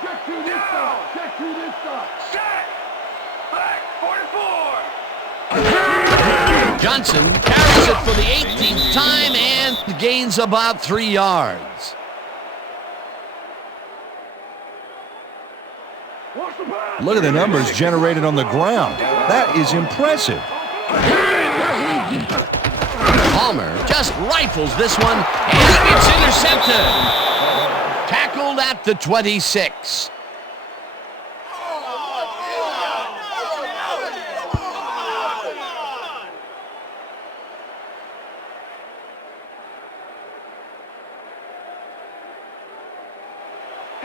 Check to this side. Check to this side. Set. Back 44. Johnson carries it for the 18th time and gains about 3 yards. Look at the numbers generated on the ground. That is impressive. Palmer just rifles this one, and it's intercepted. Tackled at the 26.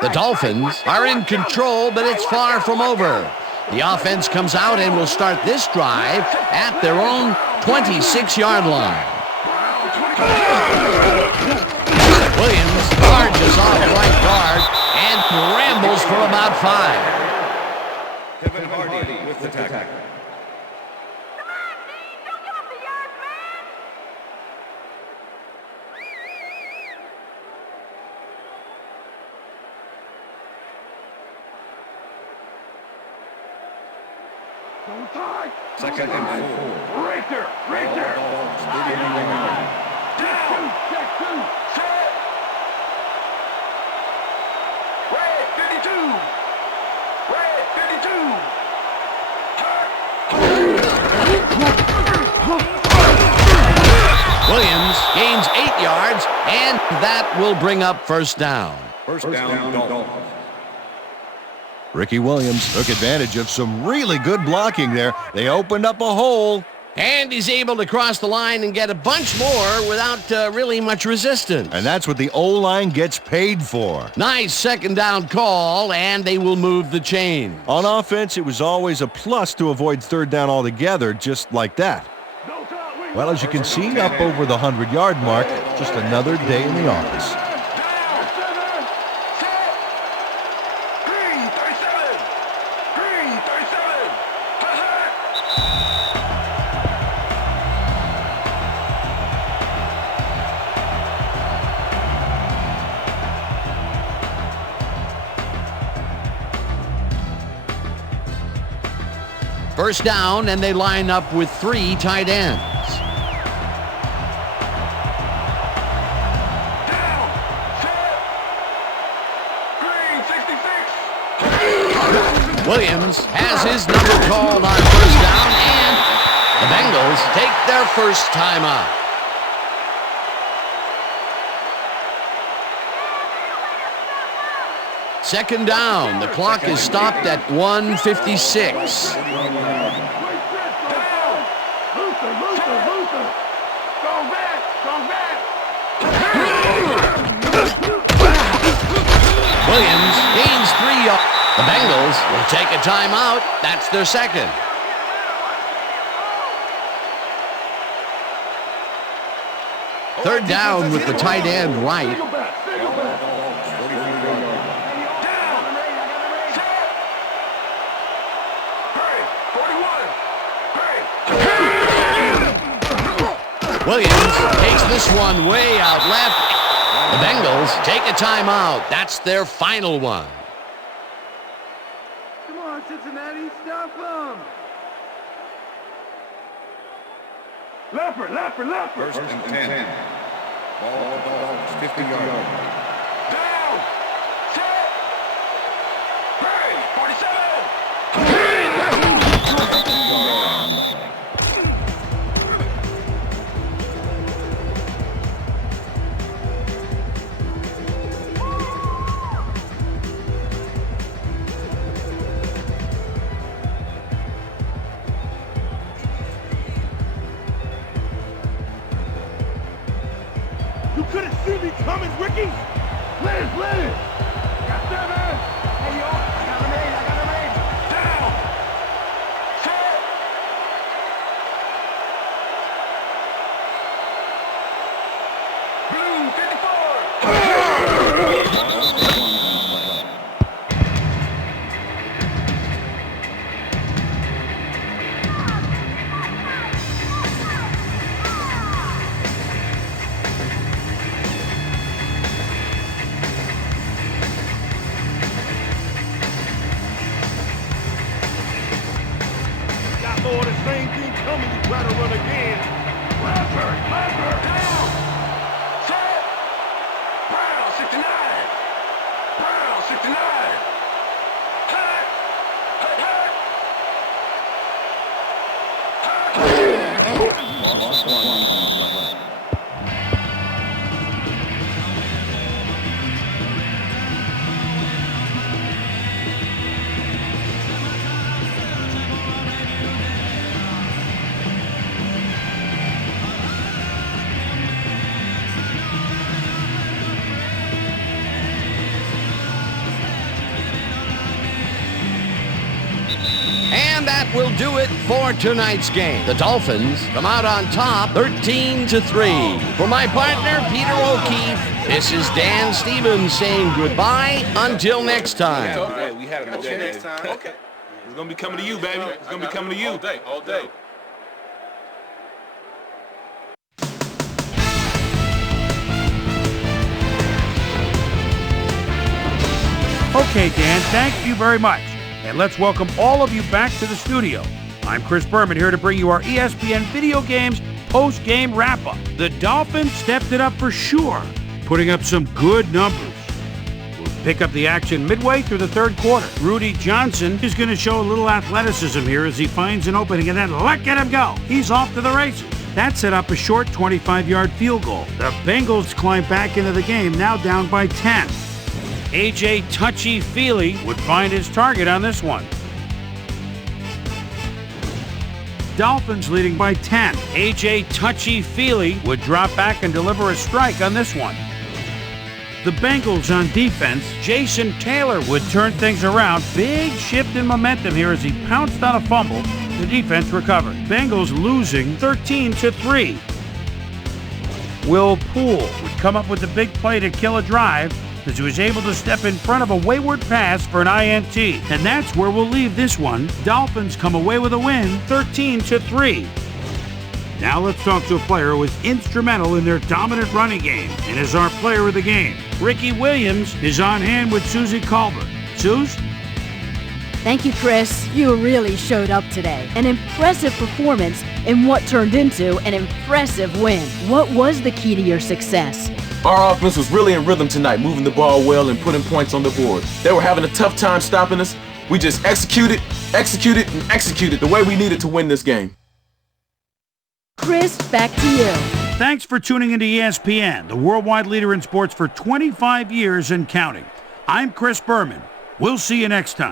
The Dolphins are in control, but it's far from over. The offense comes out and will start this drive at their own 26-yard line. Williams charges off right guard and rambles for about 5. Kevin Hardy with the tackle. Second and 4. Right there. Right there. Down. Check 2. Set. Red 52. Red 52. Williams gains 8 yards, and that will bring up first down. First down, Dolphins. Ricky Williams took advantage of some really good blocking there. They opened up a hole. And he's able to cross the line and get a bunch more without really much resistance. And that's what the O-line gets paid for. Nice second down call, and they will move the chain. On offense, it was always a plus to avoid 3rd down altogether, just like that. Well, as you can see, up over the 100-yard mark, just another day in the office. First down, and they line up with 3 tight ends. Down. Set. Green 66. Williams has his number called on first down, and the Bengals take their first timeout. Second down. The clock is stopped at 1:56. Williams gains 3 yards. The Bengals will take a timeout. That's their second. Third down with the tight end right. Williams takes this one way out left. The Bengals take a timeout. That's their final one. Come on, Cincinnati, stop them. Leopard. First and 10. Ball, 50 yards. Down. Set. Hurry, 47. You couldn't see me coming, Ricky. Liz. Got that, man. Hey, yo, I got a range. Down. Set. Blue, 54. Got more of the same thing coming. You try to run again. Leopard. Down. Set. Brown, 69. Hut. And that will do it for tonight's game. The Dolphins come out on top 13-3. For my partner, Peter O'Keefe, this is Dan Stevens saying goodbye until next time. Okay, we had it okay, next time. Okay. It's going to be coming to you, baby. It's going to be coming to you. All day. Okay, Dan, thank you very much. And let's welcome all of you back to the studio. I'm Chris Berman here to bring you our ESPN Video Games post-game wrap-up. The Dolphins stepped it up for sure, putting up some good numbers. We'll pick up the action midway through the third quarter. Rudy Johnson is going to show a little athleticism here as he finds an opening and then look at him go. He's off to the races. That set up a short 25-yard field goal. The Bengals climb back into the game, now down by 10. A.J. Touchy-Feely would find his target on this one. Dolphins leading by 10. A.J. Touchy-Feely would drop back and deliver a strike on this one. The Bengals on defense, Jason Taylor would turn things around. Big shift in momentum here as he pounced on a fumble. The defense recovered. Bengals losing 13-3. Will Poole would come up with the big play to kill a drive as he was able to step in front of a wayward pass for an INT. And that's where we'll leave this one. Dolphins come away with a win, 13-3. Now let's talk to a player who was instrumental in their dominant running game and is our player of the game. Ricky Williams is on hand with Suzy Kolber. Suze? Thank you, Chris. You really showed up today. An impressive performance in what turned into an impressive win. What was the key to your success? Our offense was really in rhythm tonight, moving the ball well and putting points on the board. They were having a tough time stopping us. We just executed the way we needed to win this game. Chris, back to you. Thanks for tuning into ESPN, the worldwide leader in sports for 25 years and counting. I'm Chris Berman. We'll see you next time.